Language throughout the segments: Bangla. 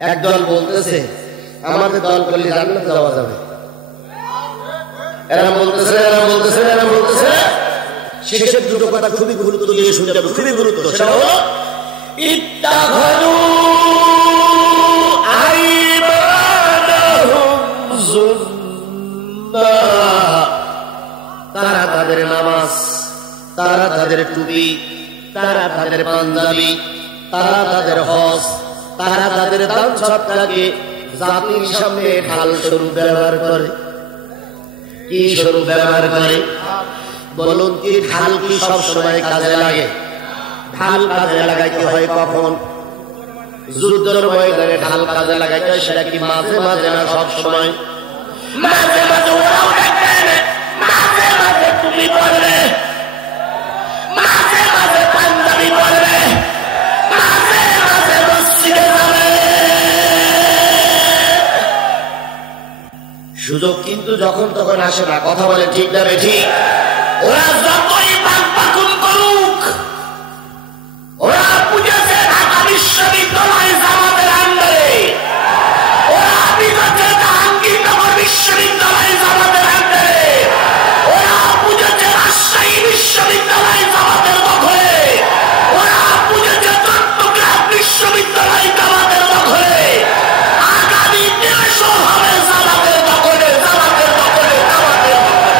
একদল বলতেছে আমাদের দল করলে জান্নাতে যাওয়া যাবে, এরা বলতেছে শেষের দুটো কথা খুবই গুরুত্ব দিয়ে শুনতে হবে, খুবই গুরুত্ব। সেটা হলো ইত্তাখাযু আইমানাহুম যুন্নাহ, তারা তাদের নামাজ, তারা তাদের টুপি, তারা তাদের পাঞ্জাবি, তারা তাদের হজ, তারা তাদের দান সৎকারকে জাতির সামনে ঢাল স্বরূপ ব্যবহার করে। কি স্বরূপ ব্যবহার করে বলুন? কি ঢাল কি সব সময় কাজে লাগে? ঢাল কাজে লাগাইতে হয় কখন? যুদ্ধের ময়দানে ঢাল কাজে লাগাইতে হয়, সেটা কি মাঝে মাঝে না সব সময়? মাঝে মাঝে ওরাও দেখবেন, মাঝে মাঝে টুপি পরবে, মাঝে মাঝে পাঞ্জাবি পরবে, মাঝে মাঝে মসজিদে যাবে। সুযোগ কিন্তু যখন তখন আসে না, কথা বলে ঠিক না ঠিক? ওরা যতই পাকুন করুক, ওরা বুঝেছে ঢাকা বিশ্ববিদ্যালয় জামাতের আন্ডারে, ওরা বুঝেছে জাহাঙ্গীরনগর বিশ্ববিদ্যালয় জামাতের আন্ডারে, ওরা বুঝেছে রাজশাহী বিশ্ববিদ্যালয় জামাতের দখলে, ওরা বুঝেছে চট্টগ্রাম বিশ্ববিদ্যালয় জামাতের দখলে, আগামী দেশও হবে জামাতের দখলে, জামাতের দখলে, জামাতের দখলে।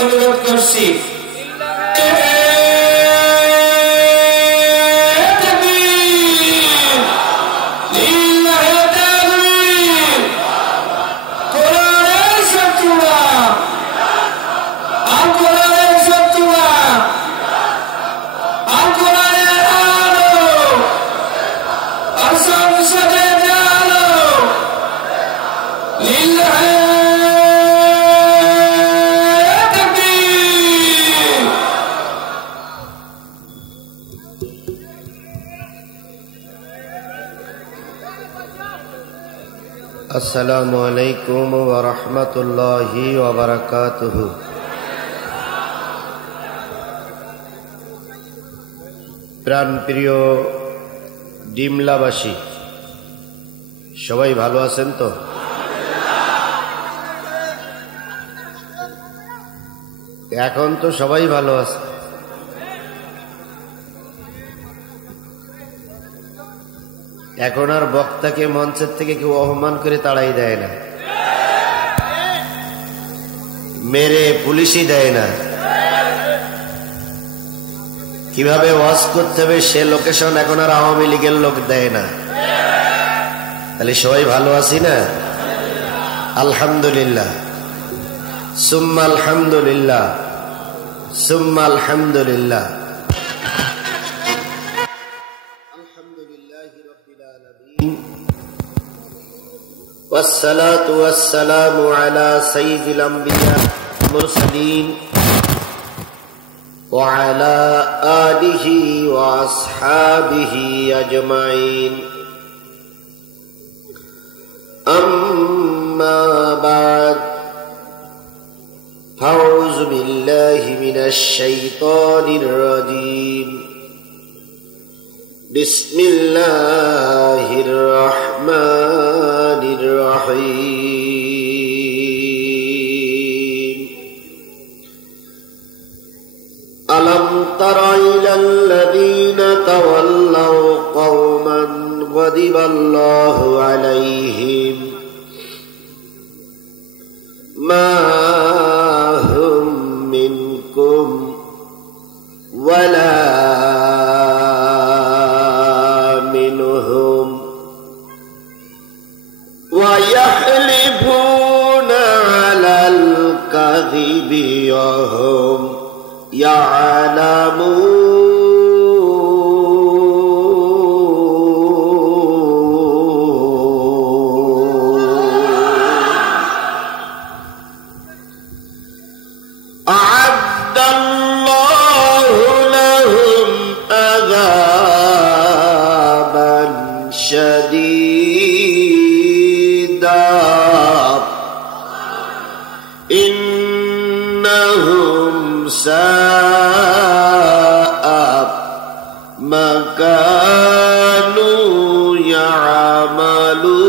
অনুরোধ করছি। আসসালামু আলাইকুম ওয়া রাহমাতুল্লাহি ওয়া বারাকাতুহু। প্রাণপ্রিয় ডিমলাবাসী, সবাই ভালো আছেন তো? এখন তো সবাই ভালো আছে। এখন আর বক্তাকে মঞ্চের থেকে কেউ অপমান করে তাড়াই দেয় না, মেরে পুলিশই দেয় না। কিভাবে ওয়াজ করতে হবে সে লোকেশন এখন আর আওয়ামী লীগের লোক দেয় না। তাহলে সবাই ভালো আছি না? আলহামদুলিল্লাহ, সুম্মা আলহামদুলিল্লাহ, সুম্মা আলহামদুলিল্লাহ। والصلاة والسلام على سيد الأنبياء والمرسلين وعلى آله وأصحابه أجمعين، أما بعد، أعوذ بالله من الشيطان الرجيم، بسم الله الرحمن الرحيم، عليهم ما هم منكم ولا منهم ويحلفون على الكذب وهم يعلمون أعد الله لهم عذابا شديدا إنهم ساء ما كانوا يعملون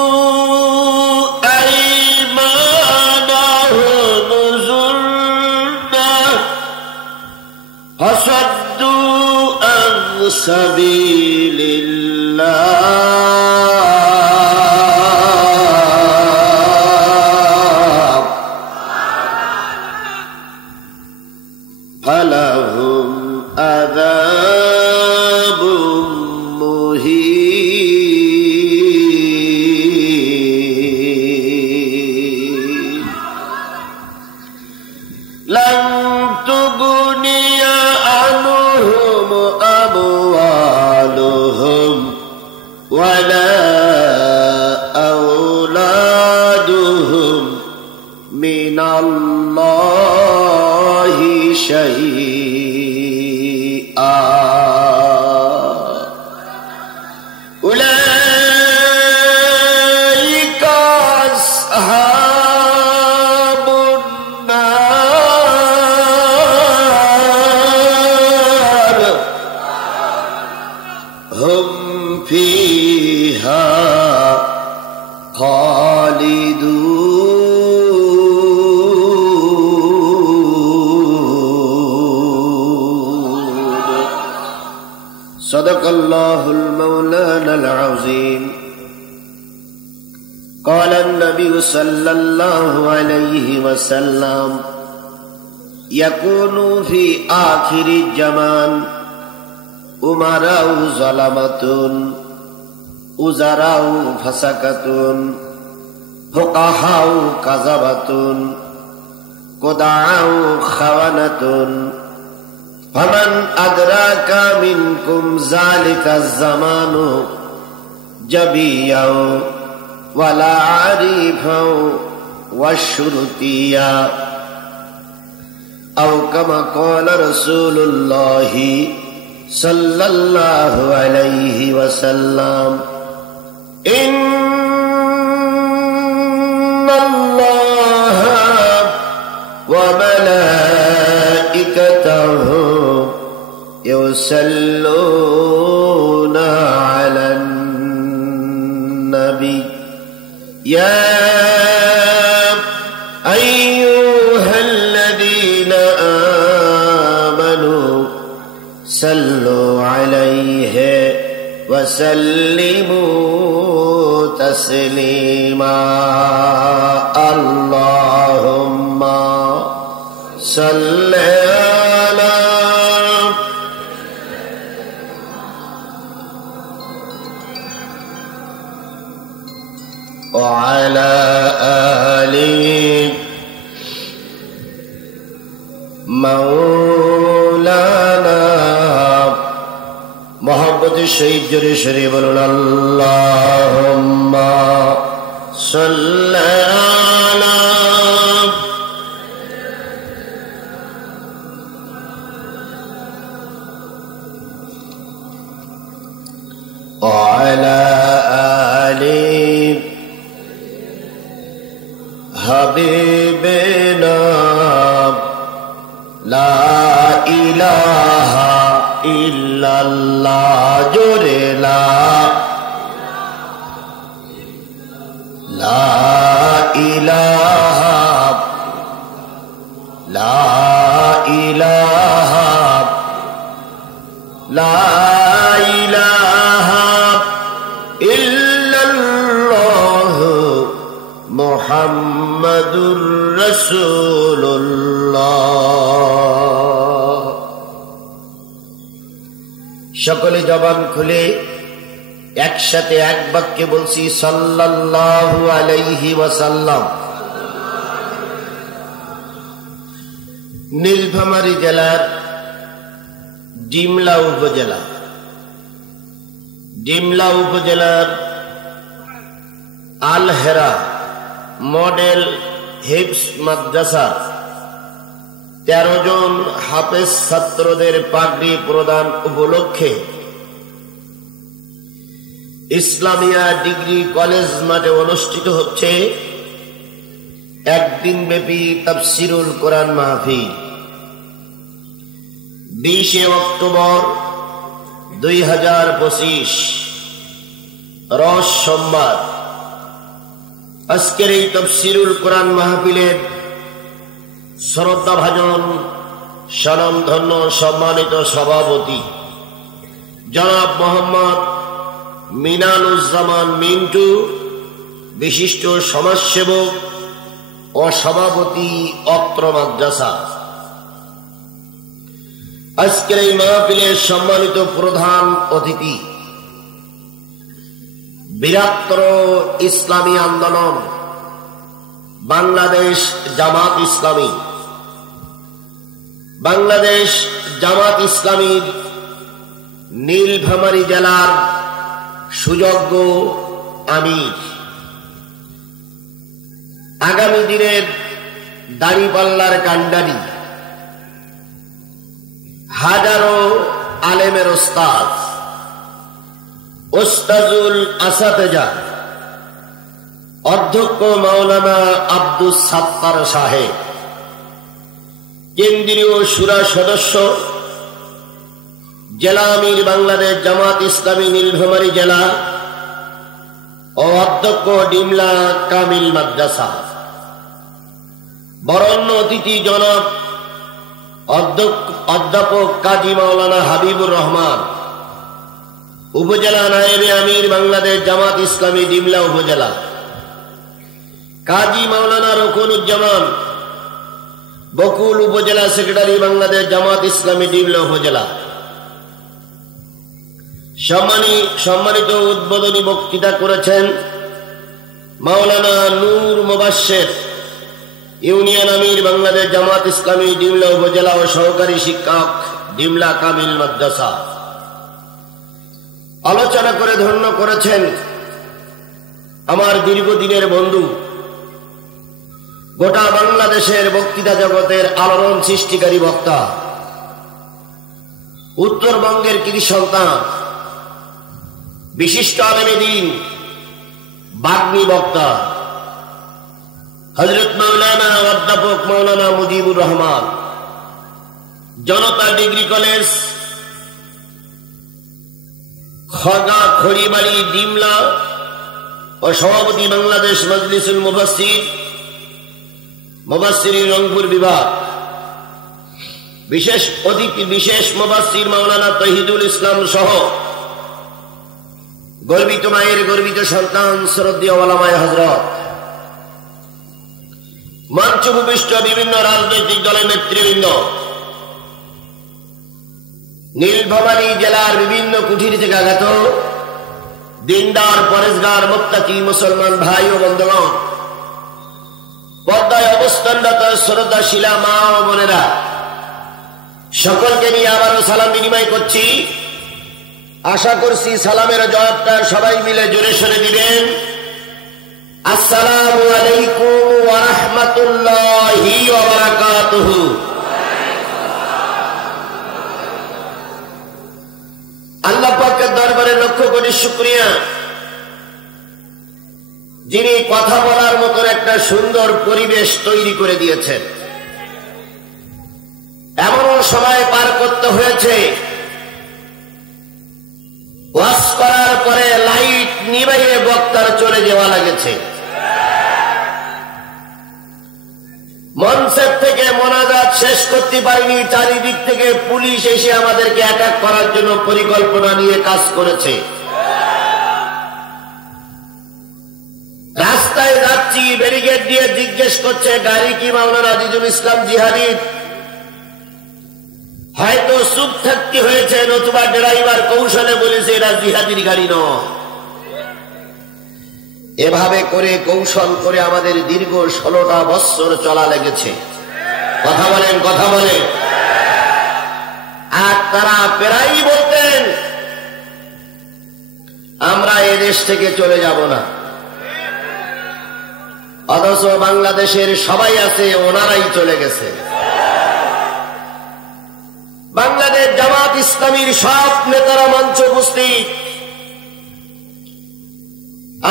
اتخذوا أيمانهم جنة فصدوا عن سبيل الله فلهم عذاب مهين لن تغني عنهم أموالهم ولا أولادهم من الله شيئا أولئك أصحاب النار هم فيها خالدون صدق الله المولانا العظيم قال النبي صلى الله عليه وسلم يكون في آخر الزمان أمراء ظلمة وزراء فسقة فقهاء كذبة قدعاء خونة فمن أدراك منكم ذلك الزمان جبيا ولا عريفا والشرطيا أو كما قال رسول الله صلى الله عليه وسلم إن الله وملائكته يصلون على النبي يا أيها الذين آمنوا صلوا عليه وسلموا تسليما اللهم صل على وعلى آل مولانا محبت شہید جری شریف اللہم صل علی وعلى آل حبیبنا لا الہ الا اللہ جورے لا লা ইলাহা লা ইলাহা লা ইলাহা ইল্লাল্লাহ মুহাম্মাদুর রাসূলুল্লাহ। সকলে জবান খুলে একসাথে এক বাক্যে বলছি সাল্লাল্লাহু আলাইহি ওয়াসাল্লাম। নীলফামারী জেলার ডিমলা উপজেলার আল হেরা মডেল হিফজ মাদ্রাসা 13 জন হাফেজ ছাত্রদের পাগড়ি প্রদান উপলক্ষে ইসলামিয়া ডিগ্রি কলেজ মাঠে অনুষ্ঠিত হচ্ছে একদিন ব্যাপী তাফসিরুল কোরআন মাহফিল। 20 অক্টোবর 2025 রোজ সোমবার। আজকের এই তাফসিরুল কোরআন মাহফিলের শ্রদ্ধাভাজন স্বনামধন্য সম্মানিত সভাপতি জনাব মোহাম্মদ মিনানুজ্জামান মিন্টু, বিশিষ্ট সমাজসেবক ও সভাপতি অত্র মাদ্রাসা। আজকের এই মাহফিলের সম্মানিত প্রধান অতিথি বৃহত্তর ইসলামী আন্দোলন বাংলাদেশ জামাত ইসলামী, বাংলাদেশ জামাত ইসলামীর নীলফামারী জেলার সুযোগ্য আমির, আগামী দিনের দাড়িপাল্লার কান্ডারি, হাজারো আলেমের ওস্তাদ, ওস্তাজুল আসাতেজা অধ্যক্ষ মাওলানা আব্দুস সাত্তার সাহেব, কেন্দ্রীয় শুরা সদস্য, জেলা আমির বাংলাদেশ জামাত ইসলামী নীলফামারী জেলা ও অধ্যক্ষ ডিমলা কামিল মাদ্রাসা। বরণ্য অতিথি জনাব অধ্যাপক কাজী মাওলানা হাবিবুর রহমান, উপজেলা নায়েবে আমির বাংলাদেশ জামাত ইসলামী ডিমলা উপজেলা, কাজী মাওলানা রকুনুজ্জামান, বকুল উপজেলা সেক্রেটারি বাংলাদেশ জামাত ইসলামী ডিমলা উপজেলা। সম্মানিত উদ্বোধনী বক্তৃতা করেছেন মাওলানা নূর মুবাশশির, ইউনিয়ন আমির বাংলাদেশ জামাত ইসলামী ডিমলা উপজেলা ও সহকারী শিক্ষক ডিমলা কামিল মাদ্রাসা। আলোচনা করে ধন্য করেছেন আমার দীর্ঘদিনের বন্ধু, গোটা বাংলাদেশের বক্তৃতা জগতের আলোড়ন সৃষ্টিকারী বক্তা, উত্তরবঙ্গের কৃতি সন্তান, বিশিষ্ট আলেমে দ্বীন, বাগ্মী বক্তা হযরত মাওলানা অধ্যাপক মাওলানা মুজিবুর রহমান, জনতা ডিগ্রি কলেজ খগা খড়িবাড়ি ডিমলা ও সভাপতি বাংলাদেশ মজলিসুল মুফাসসিরিন রংপুর বিভাগ। বিশেষ মুফাসসির মাওলানা তৌহিদুল ইসলাম সহ গর্বিত মায়ের গর্বিত সন্তান শ্রদ্ধেয় ওলামায়ে হযরত, মঞ্চ ভূমিষ্ঠ বিভিন্ন রাজনৈতিক দলের নেতৃবৃন্দ, নীলফামারী জেলার বিভিন্ন কুঠির থেকে আগত দিনদার পরেশগার মুত্তাকি মুসলমান ভাই ও বন্ধুগণ, পর্দায় অবস্থানরত শ্রদ্ধাশীলা মা ও বোনেরা, সকলকে নিয়ে আবারও সালাম বিনিময় করছি। আশা করছি সালামের জবাবটা সবাই মিলে জোরে সরে দিবেন। আসসালামু আলাইকুম ওয়া রাহমাতুল্লাহি ওয়া বারাকাতুহু। আল্লাহ পাকের দরবারে লক্ষ কোটি শুকরিয়া, যিনি কথা বলার মতো একটা সুন্দর পরিবেশ তৈরি করে দিয়েছেন। এমন সময় পার করতে হয়েছে ওয়াজ করার পরে লাইট নিভাইয়ে বক্তার চলে যাওয়া লাগেছে। মঞ্চের থেকে মোনাজাত শেষ করতে পারিনি, চারিদিক থেকে পুলিশ এসে আমাদেরকে অ্যাটাক করার জন্য পরিকল্পনা নিয়ে কাজ করেছে। রাস্তায় যাচ্ছি, ব্যারিকেড দিয়ে জিজ্ঞেস করছে গাড়ি কি মাওলানা আজিজুল ইসলাম জিহাদি? হয়তো চুপ থাকতে হয়েছে, নতুবা ড্রাইভার কৌশলে বলেছে এরা জিহাদির গাড়ি নয়। এভাবে করে কৌশল করে আমাদের দীর্ঘ 16টা বৎসর চলা লেগেছে। কথা বলেন, কথা বলেন। আর তারা প্রায়ই বলতেন আমরা এদেশ থেকে চলে যাব না, অথচ বাংলাদেশের সবাই আছে, ওনারাই চলে গেছে। বাংলাদেশ জামাত ইসলামীর সব নেতারা মঞ্চ উপস্থিত।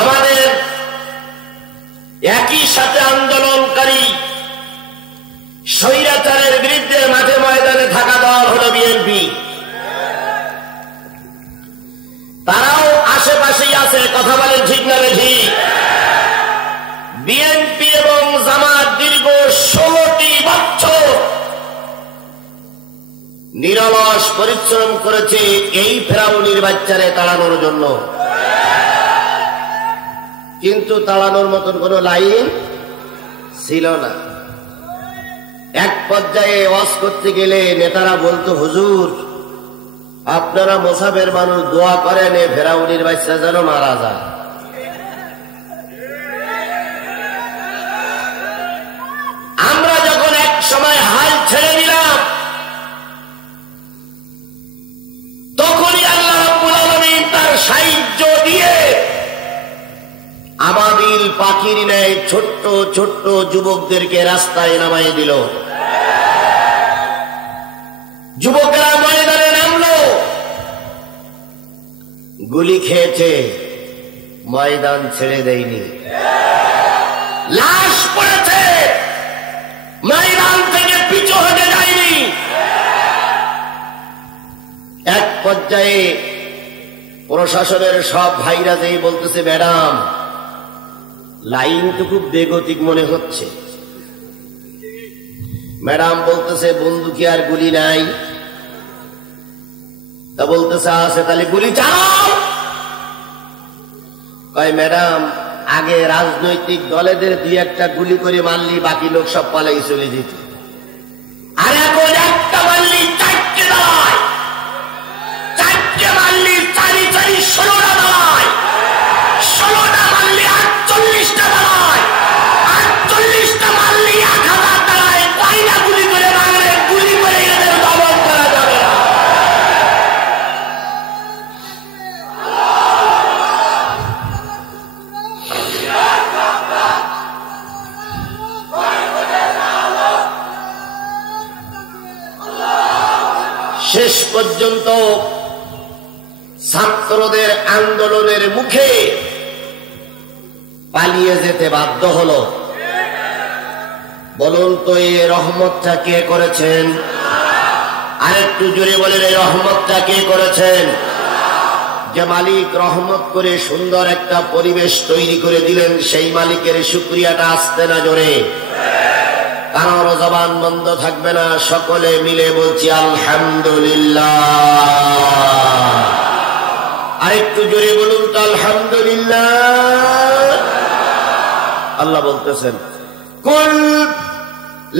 আমাদের একই সাথে আন্দোলনকারী স্বৈরাচারের বিরুদ্ধে মাঠে ময়দানে থাকা দল হল বিএনপি। তারাও আশেপাশেই আছে। কথা বলেন ঠিক না ঠিক? বিএনপি এবং জামাত দীর্ঘ 16টি বছর নিরলস পরিশ্রম করেছে এই ফেরাউনির বাচ্চারে তাড়ানোর জন্য, কিন্তু তাড়ানোর মতন কোন লাইন ছিল না। এক পর্যায়ে ওয়াজ করতে গেলে নেতারা বলতো হুজুর আপনারা মোসাফের মানুষ দোয়া করেন এ ফেরাউনির বাচ্চা যেন মারা যায়। আমরা যখন এক সময় হাল ছেড়ে দিলাম, তখনই আল্লাহ রাব্বুল আলামিন তার সাহায্য দিয়ে আবাবিল পাখির ন্যায় ছোট্ট ছোট্ট যুবকদেরকে রাস্তায় নামাই দিল। যুবকেরা ময়দানে নামলো, গুলি খেয়েছে, ময়দান ছেড়ে দেয়নি। লাশ পড়েছে, ময়দান থেকে পিছু হতে যায়নি। এক পর্যায়ে প্রশাসনের সব ভাইরা যেই বলতেছে ম্যাডাম লাইন তো খুব বেগতিক মনে হচ্ছে। ম্যাডাম বলতেছে বন্দুকি আর গুলি নাই। তা বলতেছে আছে, তাহলে গুলি চালাও। কয় ম্যাডাম আগে রাজনৈতিক দলেদের 2-1টা গুলি করে মারলি বাকি লোক সব পালাই চলে যেত, আর এখন একটা মারলি 4টে দাঁড়ায়, 4টে মারলি 4 16টা দাঁড়ায়, 16টা মারলি 48টা দাঁড়ায়, 48টা মারলি 1000 দাঁড়ায়। কয়টা গুলি করে মারলে গুলি করে এদের দমন করা যাবে না। শেষ পর্যন্ত ছাত্রদের আন্দোলনের মুখে পালিয়ে যেতে বাধ্য হল। বলুন তো এই রহমতটা কে করেছেন? আরেকটু জোরে বলেন এই রহমতটা কে করেছেন? যে মালিক রহমত করে সুন্দর একটা পরিবেশ তৈরি করে দিলেন, সেই মালিকের শুকরিয়াটা আসতে না জোরে? কারোর জবান বন্ধ থাকবে না, সকলে মিলে বলছি আলহামদুলিল্লাহ। আরেকটু জোরে বলুন তো আলহামদুলিল্লাহ। আল্লাহ বলতেছেন কুল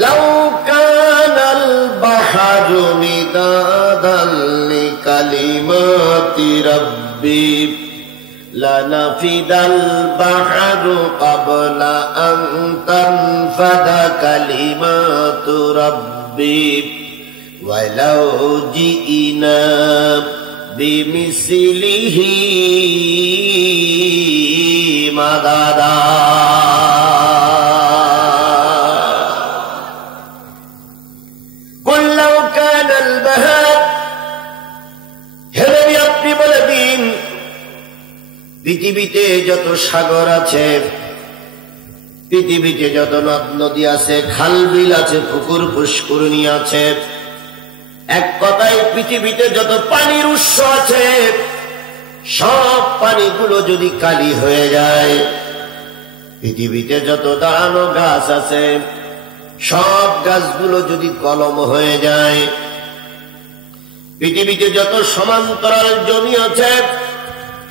লাউ কানাল বাহরু মিদাদাল লিকালিমাতি রাব্বি লানাফিদাল বাহরু ক্বাবলা আন তানফাদা কালিমাতু রাব্বি ওয়ালাউ জিইনা বিমিসলিহি মাদাদা। কুল লাউ কানাল বাহর, হে নবী আপনি বলে দিন পৃথিবীতে যত সাগর আছে, পৃথিবীতে যত নদ নদী আছে, খাল বিল আছে, পুকুর পুষ্করিণী আছে, এক কথায় পৃথিবীতে যত পানির উৎস আছে সব পানিগুলো যদি কালি হয়ে যায়, পৃথিবীতে যত দাঁড়ানো গাছ আছে সব গাছগুলো যদি কলম হয়ে যায়, পৃথিবীতে যত সমান্তরাল জমি আছে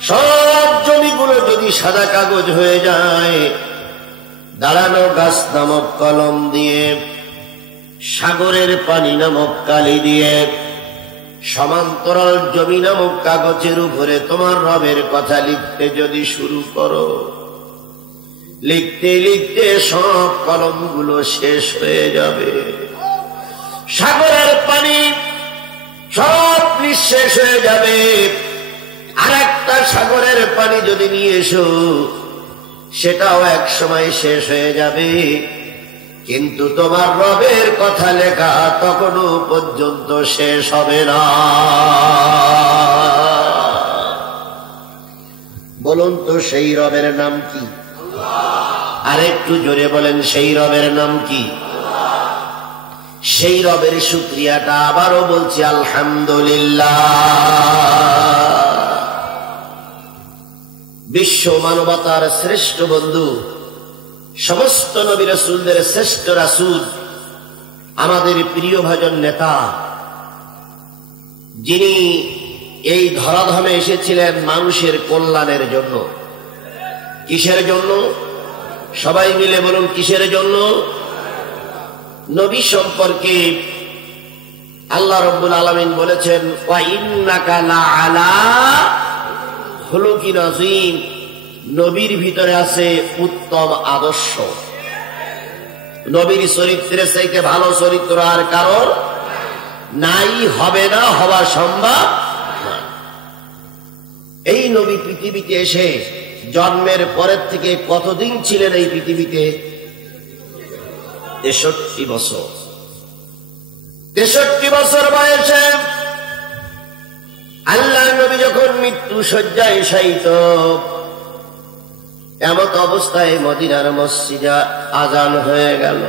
সব জমিগুলো যদি সাদা কাগজ হয়ে যায়, দাঁড়ানো গাছ নামক কলম দিয়ে, সাগরের পানি নামক কালি দিয়ে, সমান্তরাল জমি নামক কাগজের উপরে তোমার রবের কথা লিখতে যদি শুরু করো, লিখতে লিখতে সব কলমগুলো শেষ হয়ে যাবে। সাগরের পানি সব নিঃশেষ হয়ে যাবে। আর একটা সাগরের পানি যদি নিয়ে এসো, সেটাও এক সময় শেষ হয়ে যাবে, কিন্তু তোমার রবের কথা লেখা তখনো পর্যন্ত শেষ হবে না। বলুন তো সেই রবের নাম কি? আরেকটু জোরে বলেন, সেই রবের নাম কি? সেই রবের শুকরিয়াটা আবারও বলছি, আলহামদুলিল্লাহ। বিশ্ব মানবতার শ্রেষ্ঠ বন্ধু, সমস্ত নবী রাসূলদের শ্রেষ্ঠ রাসূল, আমাদের প্রিয় ভাজন নেতা, যিনি এই ধরাধামে এসেছিলেন মানুষের কল্যাণের জন্য। কিসের জন্য? সবাই মিলে বলুন, কিসের জন্য? নবী সম্পর্কে আল্লাহ রাব্বুল আলামিন বলেছেন, ওয়া ইন্নাকা লাআলা খুলুকিন আযীম। নবীর ভিতরে আছে উত্তম আদর্শ। নবীর চরিত্রের চাইতে ভালো চরিত্র আর কারোর নাই, হবে না, হওয়া সম্ভব না। এই নবী পৃথিবীতে এসে জন্মের পরের থেকে কতদিন ছিলেন এই পৃথিবীতে? 63 বছর। 63 বছর বয়সে আল্লাহ নবী যখন মৃত্যু শয্যায় শায়িত, এমত অবস্থায় মদিনার মসজিদে আজান হয়ে গেল।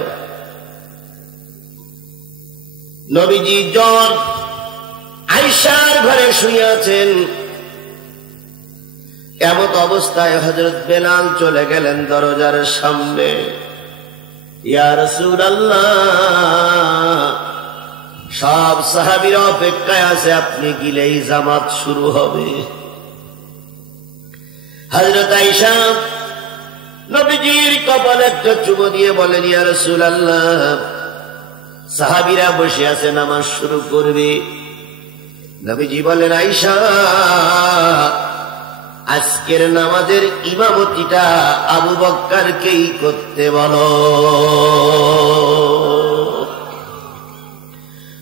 নবীজি জ্বর, আয়েশার ঘরে শুয়ে আছেন। এমত অবস্থায় হযরত বেলাল চলে গেলেন দরজার সামনে। ইয়া রাসূলুল্লাহ, সব সাহাবীরা অপেক্ষায় আছে, আপনি গেলেই জামাত শুরু হবে। হযরত আয়েশা নবীজির কপালে একটা চুমো দিয়ে বলেন, ইয়া রাসূলুল্লাহ, সাহাবীরা বসে আছে, নামাজ শুরু করবে। নবীজি বলেন, আয়েশা, আজকের নামাজের ইমামতিটা আবু বকরকেই করতে বলো।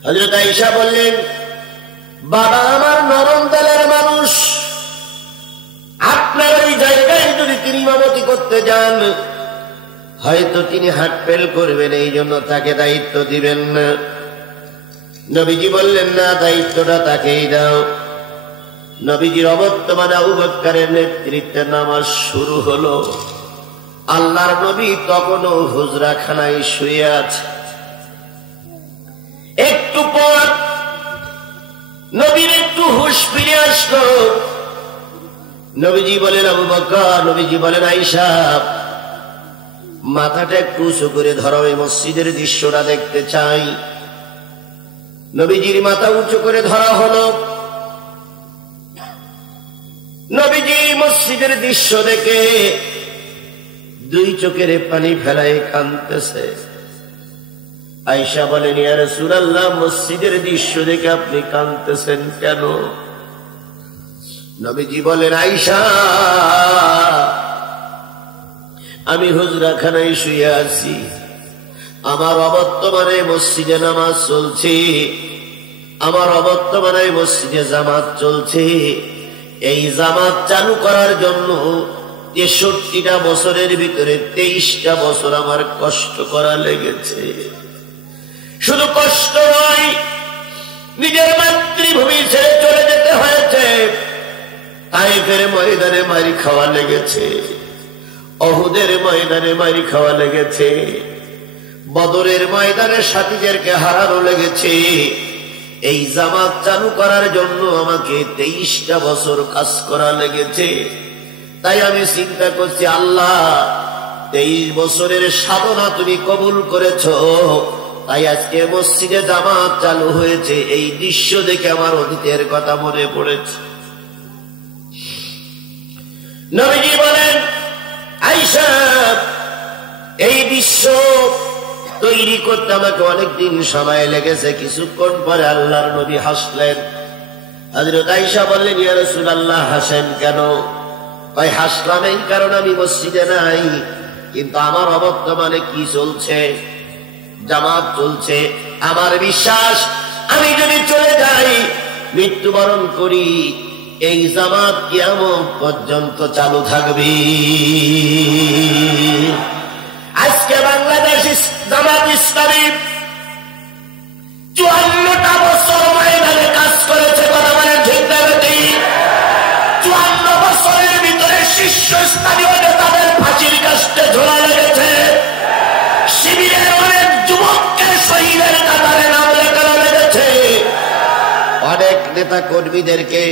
হযরত আয়েশা বললেন, বাবা আমার নরম দলের মানুষ, আপনার ওই জায়গায় যদি তিনি ইমামতি করতে যান, হয়তো তিনি হার্ট ফেল করবেন, এই জন্য তাকে দায়িত্ব দিবেন না। নবীজি বললেন, না, দায়িত্বটা তাকেই দাও। নবীজির অবর্তমানে আবু বকরের নেতৃত্বে নামাজ শুরু হলো। আল্লাহর নবী তখনও হুজরাখানায় শুয়ে আছে। একটু পর নবীর একটু হুঁশ ফিরে আসলো। নবীজি বলেন, আবু বকর, নবীজি বলেন, আয়েশা, মাথাটা একটু উঁচু করে ধরো, এই মসজিদের দৃশ্যটা দেখতে চাই। নবীজির মাথা উঁচু করে ধরা হলো। নবীজি মসজিদের দৃশ্য দেখে দুই চোখের পানি ফেলায় কাঁদতেছে। আয়েশা বলেন, ইয়া রাসূলুল্লাহ, মসজিদের দৃশ্য দেখে আপনি কাঁদতেছেন কেন? নবীজি বলেন, আয়েশা, আমি হুজরাখানায় শুয়ে আছি, আমার অবর্তমানে মসজিদে নামাজ চলছে, আমার অবর্তমানে মসজিদে জামাত চলছে। এই জামাত চালু করার জন্য 63টা বছরের ভিতরে 23টা বছর আমার কষ্ট করা লেগেছে। শুধু কষ্ট নয়, নিজের মাতৃভূমি ছেড়ে চলে যেতে হয়েছে। তায়েফের ময়দানে মারি খাওয়া লেগেছে, অহুদের ময়দানে মারি খাওয়া লেগেছে, বদরের ময়দানে সাথীদেরকে হারানো লেগেছে। এই জামাত চালু করার জন্য আমাকে 23টা বছর কাজ করা লেগেছে। তাই আমি চিন্তা করছি, আল্লাহ, 23 বছরের সাধনা তুমি কবুল করেছো, তাই আজকে মসজিদে জামাত চালু হয়েছে। এই দৃশ্য দেখে আমার অতীতের কথা মনে পড়েছে। নবীজি বলেন, আয়েশা, এই দৃশ্য তৈরি করতে আমাকে অনেকদিন সময় লেগেছে। কিছুক্ষণ পরে আল্লাহর নবী হাসলেন। হযরত আয়েশা বললেন, ইয়া রাসূলুল্লাহ, হাসেন কেন? ভাই, হাসলাম এই কারণ আমি মসজিদে নাই, কিন্তু আমার অবর্তমানে কি চলছে? জামাত চলছে। আমার বিশ্বাস, আমি যদি চলে যাই, মৃত্যুবরণ করি, এই জামাত কিয়ামত পর্যন্ত চালু থাকবে। আজকে বাংলাদেশ জামাত ইসলামী 54টা বছর ময়দানে কাজ করেছে। কথা বলে ঠিক না ঠিক? 54 বছরের ভিতরে শীর্ষস্থানীয় নেতাদের ফাঁসির কাস্টে ঝোলা লেগেছে। শিবিরের অনেক যুবককে শহীদের কাতারে নাম লেখানো লেগেছে। অনেক নেতা কর্মীদেরকে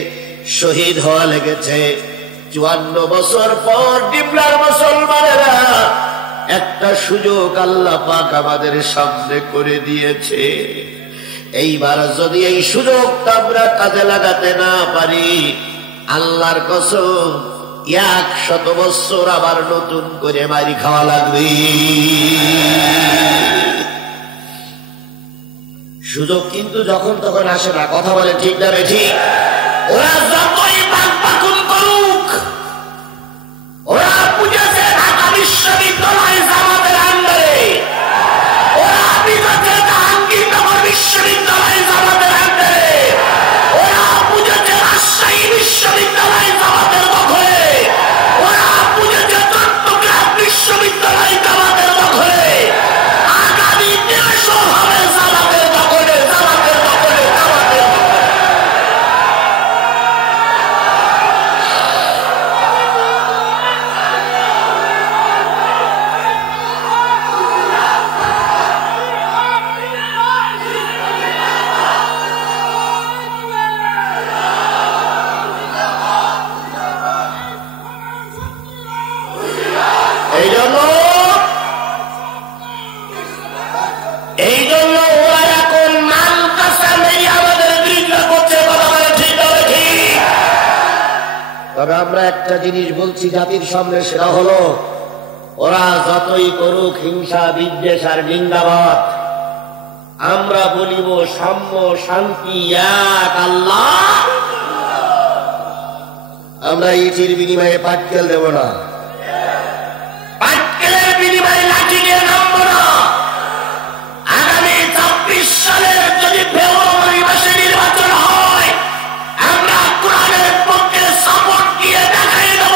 শহীদ হওয়া লেগেছে। 54 বছর পর ডিমলার মুসলমানেরা একটা সুযোগ আল্লাহ পাক আমাদের সামনে করে দিয়েছে। এইবার যদি এই সুযোগটা আমরা কাজে লাগাতে না পারি, আল্লাহর কসম 100 বছর আবার নতুন করে মারি খাওয়া লাগবে। সুযোগ কিন্তু যখন তখন আসে না। কথা বলে ঠিক না ঠিক? ওরা যতই পাকুন করুক, ওরা বুঝেছে ঢাকা বিশ্ববিদ্যালয় জামাতের আন্ডারে, ওরা বুঝেছে জাহাঙ্গীরনগর বিশ্ববিদ্যালয় জামাতের আন্ডারে, ওরা বুঝেছে রাজশাহী বিশ্ববিদ্যালয় জামাতের দখলে, ওরা বুঝেছে চট্টগ্রাম বিশ্ববিদ্যালয় জামাতের দখলে। আগামী দেশও হবে জামাতের দখলে, জামাতের দখলে, জামাতের দখলে। এই জন্য ওরা এখন মান কাঁচা মেরে আমাদের বিরুদ্ধে করছে। কথা বলে ঠিক হবে ঠিক? তবে আমরা একটা জিনিস বলছি জাতির সামনে, সেটা হলো, ওরা যতই করুক হিংসা, বিদ্বেষ আর নিন্দাবাদ, আমরা বলিব সাম্য, শান্তি, এক আল্লাহ। আমরা ইটির বিনিময়ে পাটকেল দেব না, পাটকেলের বিনিময়ে লাঠি নিয়ে নামবো না। আগামী 24 সালের যদি ফেব্রুয়ারি মাসে নির্বাচন হয়, আমরা কোরআনের পক্ষে সাপোর্ট দিয়ে দেখাই দেব,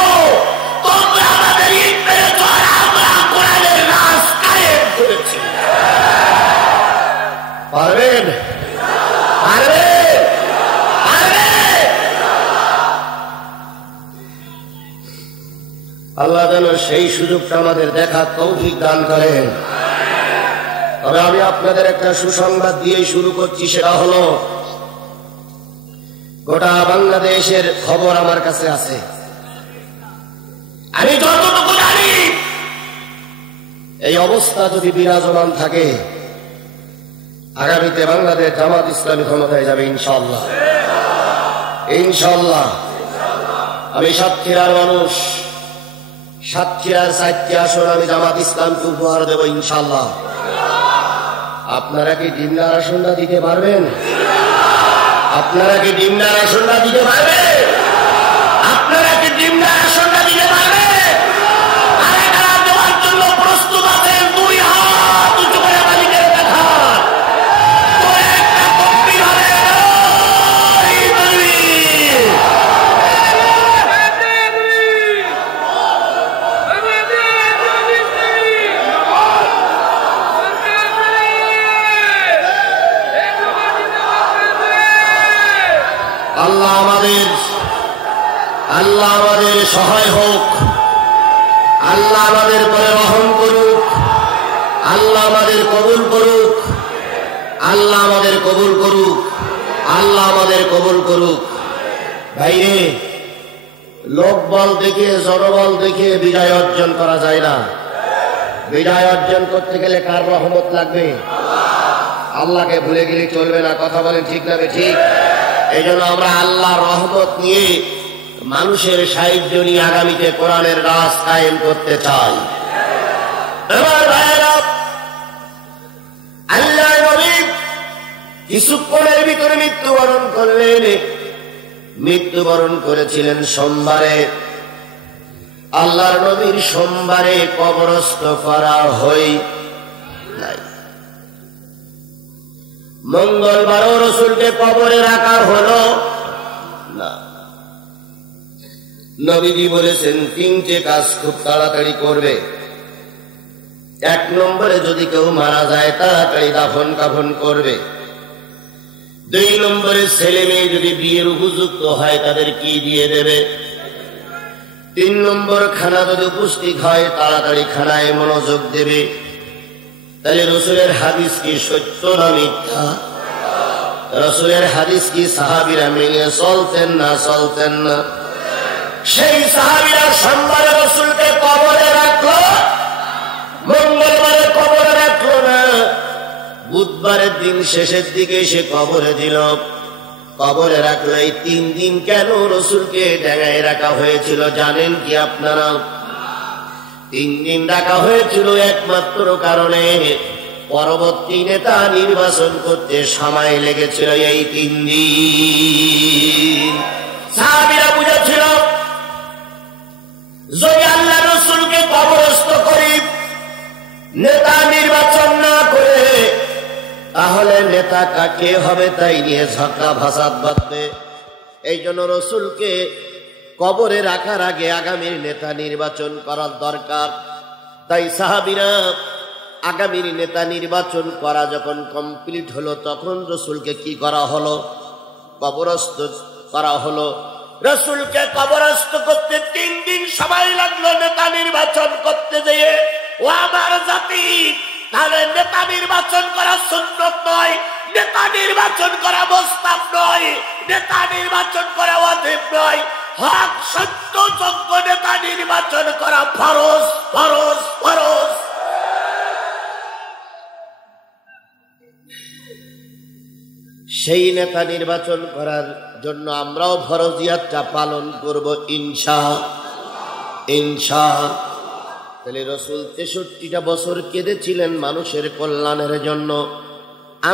তোমরা আমাদের ইট পেরেছ, আমরা কোরআনের রাজ কায়েম করেছি। পারবেন? পারবেন? পারবেন? আল্লাহ যেন সেই সুযোগটা আমাদের দেখার তৌফিক দান করেন। তবে আমি আপনাদের একটা সুসংবাদ দিয়ে শুরু করছি, সেটা হলো, গোটা বাংলাদেশের খবর আমার কাছে আছে। আমি যতটুকু জানি, এই অবস্থা যদি বিরাজমান থাকে, আগামীতে বাংলাদেশ জামাত ইসলামী ক্ষমতায় যাবে ইনশাআল্লাহ। ইনশাআল্লাহ। আমি সাতক্ষীরার মানুষ, সাতক্ষীরার 4টি আসন আমি জামাত ইসলামকে উপহার দেব ইনশাআল্লাহ। আপনারা কি ডিমনার আসনটা দিতে পারবেন? আপনারা কি ডিমনার আসনটা দিতে পারবেন? আপনারা কি ডিমনার আসনটা দিতে পারবেন? আরে কারা দেওয়ার জন্য প্রস্তুত আছেন? 2 হাত উঁচু করে মালিকের দেখান। একটা তকবীর হবে। আল্লাহ আমাদের সহায় হোক, আল্লাহ আমাদের পরে রহম করুক, আল্লাহ আমাদের কবুল করুক, আল্লাহ আমাদের কবুল করুক, আল্লাহ আমাদের কবুল করুক। ভাইরে, লোকবল দেখে, জনবল দেখে বিজয় অর্জন করা যায় না। বিজয় অর্জন করতে গেলে কার রহমত লাগবে? আল্লাহকে ভুলে গেলে চলবে না। কথা বলেন ঠিক না ঠিক? এই জন্য আমরা আল্লাহর রহমত নিয়ে মানুষের সাহায্য নিয়ে আগামীতে কোরআনের রাজ কায়েম করতে চাই। এবার ভাইয়েরা, আল্লাহ নবী কিছুক্ষণের ভিতরে মৃত্যুবরণ করলেন। মৃত্যুবরণ করেছিলেন সোমবারে। আল্লাহর নবীর সোমবারে কবরস্থ করা হয় নাই। মঙ্গলবারও রসুলকে কবরে রাখা হলো না। নবীজি বলেছেন তিনটে কাজ খুব তাড়াতাড়ি করবে। 1 নম্বরে যদি কেউ মারা যায় তাড়াতাড়ি দাফন কাফন করবে। 2 নম্বরে ছেলে মেয়ে যদি বিয়ের উপযুক্ত হয় তাদের কি দিয়ে দেবে। 3 নম্বর খানা যদি উপস্থিত হয় তাড়াতাড়ি খানায় মনোযোগ দেবে। তাহলে রসুলের হাদিস কি সত্য না মিথ্যা? রসুলের হাদিস কি সাহাবীরা মেনে চলতেন না চলতেন না? সেই সাহাবীরা সোমবারে রসুলকে কবরে রাখলো, মঙ্গলবারে কবরে রাখলো না, বুধবারের দিন শেষের দিকে সে কবরে দিল। কবরে রাখলো। এই 3 দিন কেন রসুলকে ডাঙায় রাখা হয়েছিল জানেন কি আপনারা? 3 দিন রাখা হয়েছিল একমাত্র কারণে পরবর্তী নেতা নির্বাচন করতে সময় লেগেছিল এই 3 দিন। সাহাবীরা বুঝেছিল যদি আল্লাহ রসুলকে কবরস্থ করি, নেতা নির্বাচন না করে, তাহলে নেতা কাকে হবে তাই নিয়ে ঝগড়া ফাসাদ বাঁধবে। এই জন্য রসুলকে কবরে রাখার আগে আগামীর নেতা নির্বাচন করার দরকার। তাই সাহাবীরা আগামীর নেতা নির্বাচন করা যখন কমপ্লিট হলো তখন রসুলকে কি করা হলো? কবরস্থ করা হলো। রসুলকে কবরস্থ করতে 3 দিন সময় লাগলো নেতা নির্বাচন করতে যেয়ে। ও আমার জাতি, তাহলে নেতা নির্বাচন করা সুন্নত নয়, নেতা নির্বাচন করা মুস্তাহাব নয়, নেতা নির্বাচন করা ওয়াজিব নয়, হক সত্য যোগ্য নেতা নির্বাচন করা ফরজ ফরজ ফরজ। সেই নেতা নির্বাচন করার জন্য আমরাও ফরজিয়াতটা পালন করব ইনশাআল্লাহ। তাহলে রসুল 63টা বছর কেঁদেছিলেন মানুষের কল্যাণের জন্য।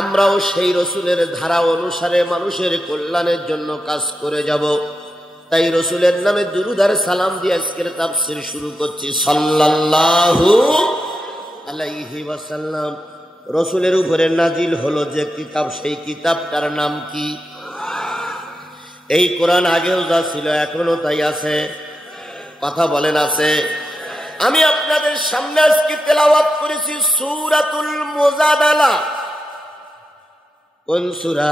আমরাও সেই রসুলের ধারা অনুসারে মানুষের কল্যাণের জন্য কাজ করে যাব। তাই রসুলের নামে দুরূদ আর সালাম দিয়ে আজকের তাফসীর শুরু করছি। সাল্লাল্লাহু আলাইহি ওয়াসাল্লাম। রসুলের উপরে নাজিল হলো যে কিতাব, সেই কিতাবটার নাম কি? এই কোরআন আগেও যা ছিল এখনো তাই আছে। কথা বলেন আছে? আমি আপনাদের সামনে আজকে তেলাওয়াত করেছি সূরাতুল মুজাদালা। কোন সূরা?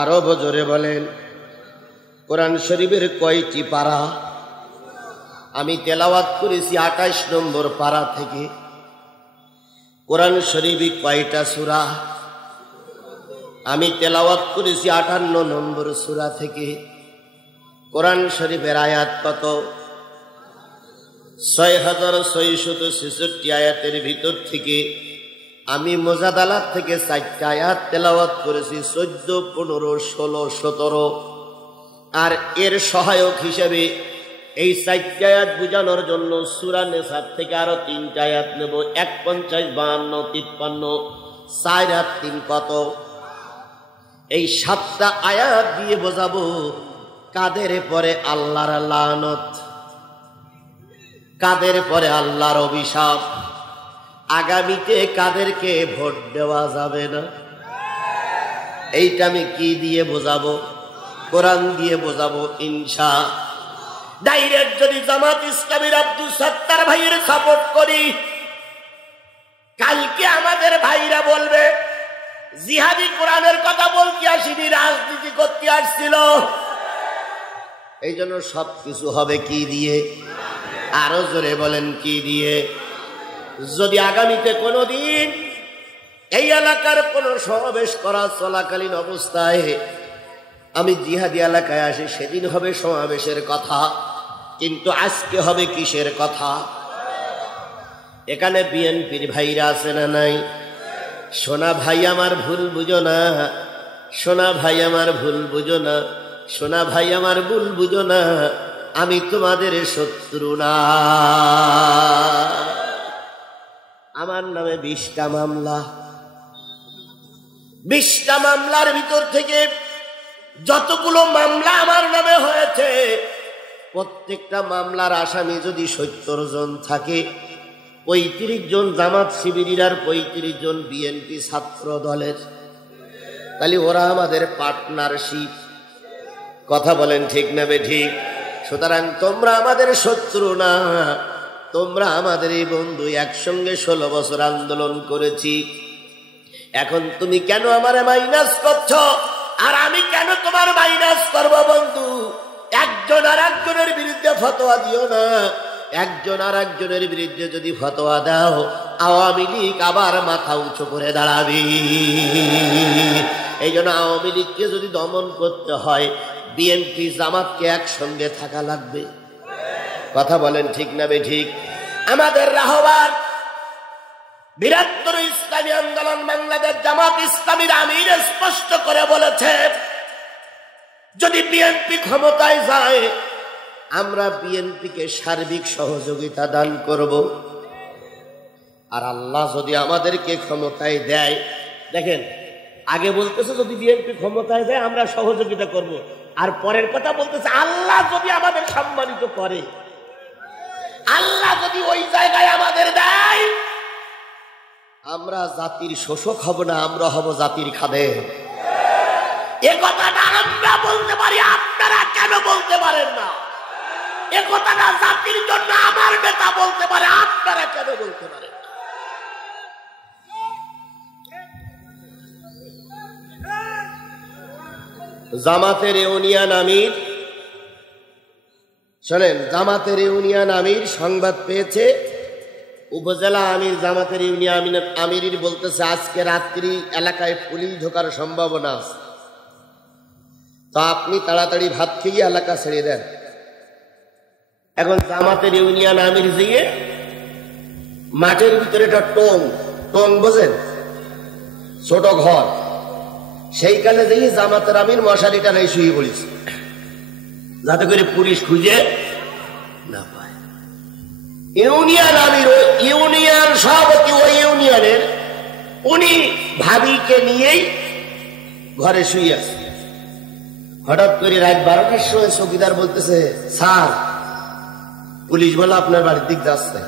আরো জোরে বলেন। কোরআন শরীফের কয়টি পারা? আমি তেলাওয়াত করেছি 28 নম্বর পারা থেকে। কোরআন শরীফে কয়টা সূরা? আমি তেলাওয়াত করেছি 58 নম্বর সূরা থেকে। কোরআন শরীফের আয়াত কত? 6666 আয়াতের ভিতর থেকে আমি মুজাদালাত থেকে 4টা আয়াত তেলাওয়াত করেছি, 14, 15, 16, 17। আর এর সহায়ক হিসেবে এই 4টা আয়াত বুঝানোর জন্য সূরা নিসার থেকে আরো 3টা আয়াত নেব। 51, 52, 53, 4 আর 3 কত? এই 7টা আয়াত দিয়ে বোঝাবো কাদের পরে আল্লাহর লানত, কাদের পরে আল্লাহর অভিশাপ, আগামীতে কাদেরকে ভোট দেওয়া যাবে না। এইটা আমি কি দিয়ে বোঝাবো? কোরআন দিয়ে বোঝাবো ইনশাআল্লাহ। ডাইরেক্ট যদি জামাত ইসলামীর আব্দুল সত্তার ভাইয়ের সাপোর্ট করি, কালকে আমাদের ভাইরা বলবে জিহাদি কোরআনের কথা বলতে আসিনি, রাজনীতি করতে আসছিল। এই জন্য সবকিছু হবে কি দিয়ে? আরো জোরে বলেন কি দিয়ে? যদি আগামীতে কোনদিন এই এলাকার কোন সমাবেশ করা চলাকালীন অবস্থায় আমি জিহাদি এলাকায় আসি, সেদিন হবে সমাবেশের কথা, কিন্তু আজকে হবে কিসের কথা? এখানে বিএনপির ভাইরা আছে না নাই? সোনা ভাই আমার ভুল বুঝো না, সোনা ভাই আমার ভুল বুঝো না, সোনা ভাই আমার ভুল বুঝো না, আমি তোমাদের শত্রু না। আমার নামে 20টা মামলা, 20টা মামলার ভিতর থেকে যতগুলো মামলা আমার নামে হয়েছে, প্রত্যেকটা মামলার আসামি যদি 70 জন থাকে, 35 জন জামাত শিবিরের আর 35 জন বিএনপি ছাত্র দলের, তাহলে ওরা আমাদের পার্টনারশিপ। কথা বলেন ঠিক না বেঠিক? সুতরাং তোমরা আমাদের শত্রু না, তোমরা আমাদের এই বন্ধু। একসঙ্গে 16 বছর আন্দোলন করেছি। এখন তুমি কেন আমারে মাইনাস করছো আর আমি কেন তোমার মাইনাস করবো? বন্ধু, একজন আর একজনের বিরুদ্ধে ফতোয়া দিও না। একজন আর একজনের বিরুদ্ধে যদি ফতোয়া দাও, আওয়ামী লীগ আবার মাথা উঁচু করে দাঁড়াবে। এই জন্য আওয়ামী লীগকে যদি দমন করতে হয়, বিএনপি জামাতকে একসঙ্গে থাকা লাগবে। কথা বলেন ঠিক না বেঠিক? আমাদের রাহবার বৃহত্তর ইসলামী আন্দোলন বাংলাদেশ জামাত ইসলামীর আমির স্পষ্ট করে বলেছে, যদি বিএনপি ক্ষমতায় যায়, আমরা বিএনপিকে সার্বিক সহযোগিতা দান করব। আর আল্লাহ যদি আমাদেরকে ক্ষমতায় দেয়, দেখেন আগে বলতেছে যদি বিএনপি ক্ষমতায় দেয় আমরা সহযোগিতা করব, আর পরের কথা বলতেছে আল্লাহ যদি আমাদের সম্মানিত করে, আল্লাহ যদি ওই জায়গায় আমাদের দেয়, আমরা জাতির শোষক হব না, আমরা হব জাতির খাদেম। এ কথাটা আমরা বলতে পারি, আপনারা কেন বলতে পারেন না? এ কথাটা জাতির জন্য আমার নেতা বলতে পারে, আপনারা কেন বলতে পারেন? জামাতের ইউনিয়ন আমির, শোনেন, জামাতের ইউনিয়ন আমির সংবাদ পেয়েছে, উপজেলা আমির জামাতের ইউনিয়ন আমির বলতেছে আজকে রাত্রি এলাকায় পুলিশ ঢোকার সম্ভাবনা আছে, তো আপনি তাড়াতাড়ি ভাত খেয়ে এলাকা ছেড়ে দেন। এখন জামাতের ইউনিয়ন আমির দিয়ে মাঠের ভিতরে একটা টং বোঝেন, ছোট ঘর, সেইখানে দিয়ে জামাতের আমির মশারিটা নাই শুয়ে পড়েছে, যাতে করে পুলিশ খুঁজে না পায়। ইউনিয়ন আমির, ইউনিয়ন সভাপতি ওই ইউনিয়নের, উনি ভাবিকে নিয়েই ঘরে শুয়ে আছে। হঠাৎ করে রাত 12টার সময় চৌকিদার বলতেছে, স্যার পুলিশ বলে আপনার বাড়ির দিক যাচ্ছে।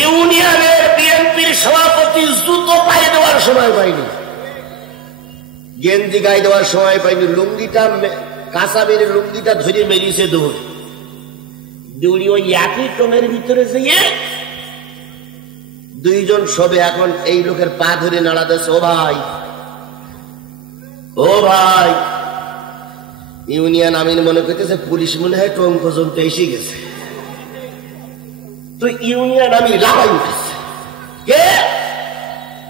ইউনিয়নের বিএনপির সভাপতি জুতো পায়ে দেওয়ার সময় পাইনি, গেঞ্জি গায়ে দেওয়ার সময় পাইনি, লুঙ্গিটা কাঁচা মেরে লুঙ্গিটা ধরে মেরিয়েছে দৌড়ি ওই একই টনের ভিতরে যেয়ে দুইজন সবে এখন এই লোকের পা ধরে নাড়াতেছে, ও ভাই, ও ভাই। ইউনিয়ন আমির মনে করতেছে পুলিশ মনে হয় টং পর্যন্ত এসে গেছে, তো ইউনিয়ন আমি লাগাই উঠেছে। কে?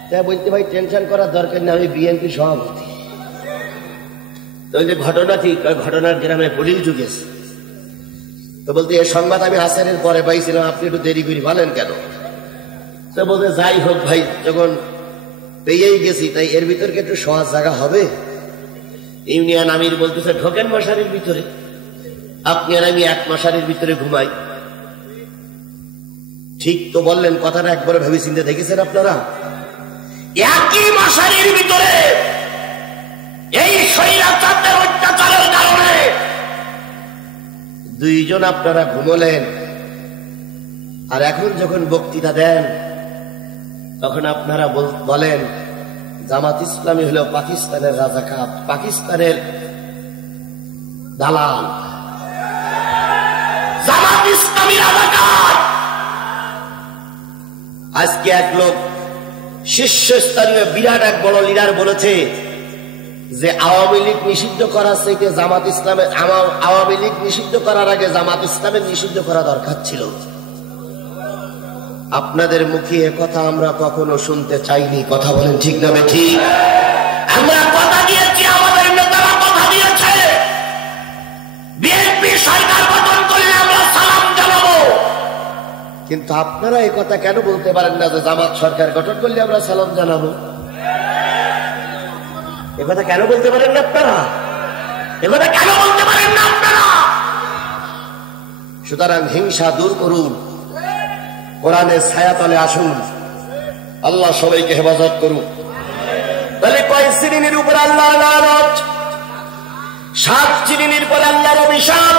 তাই বলতে ভাই টেনশন করার দরকার নেই, আমি বিএনপি সভাপতি। তো যে ঘটনা ঠিক, ঘটনার গ্রামে পুলিশ ঢুকেছে। তো বলতে এই সংবাদ আমি আসরের পরে পাইছিলাম, আপনি একটু দেরি করে বলেন কেন? তো বলতে যাই হোক ভাই, যখন পেয়েই গেছি তাই এর ভিতরে একটু সহজ জায়গা হবে। ইউনিয়ন আমির বলতেছে ঢোকেন মশারির ভিতরে, আপনি আর আমি এক মশারির ভিতরে ঘুমাই। ঠিক তো বললেন, কথাটা একবারে ভেবে চিন্তে দেখেছেন আপনারা? একই মশারির ভিতরে এই স্বৈরাচারদের অত্যাচারের কারণে দুইজন আপনারা ঘুমলেন, আর এখন যখন বক্তৃতা দেন তখন আপনারা বলেন জামাত ইসলামী হলো পাকিস্তানের রাজাকার, পাকিস্তানের দালাল, জামাত ইসলামী রাজাকার। আজকে এক লোক শীর্ষস্থানীয় বিরাট এক বড় লিডার বলেছে যে আওয়ামী লীগ নিষিদ্ধ করার চাইতে জামাত ইসলামের, আওয়ামী লীগ নিষিদ্ধ করার আগে জামাত ইসলামের নিষিদ্ধ করা দরকার ছিল। আপনাদের মুখে কথা আমরা কখনো শুনতে চাইনি। কথা বলেন ঠিক না ঠিক? আমরা কথা দিয়েছি, আমাদের নেতারা কথা দিয়েছে, বিএনপি সরকার গঠন করলে আমরা সালাম জানাবো, কিন্তু আপনারা এই কথা কেন বলতে পারেন না যে জামাত সরকার গঠন করলে আমরা সালাম জানাবো? এ কথা কেন বলতে পারেন না আপনারা? এ কথা কেন বলতে পারেন না আপনারা? সুতরাং হিংসা দূর করুন, কোরআনের ছায়াতলে আসুন, আল্লাহ সবাইকে হেফাজত করুন। তাহলে কয় শ্রেণীর উপর আল্লাহর লানত? 7 শ্রেণীর পরে আল্লাহর অভিশাপ,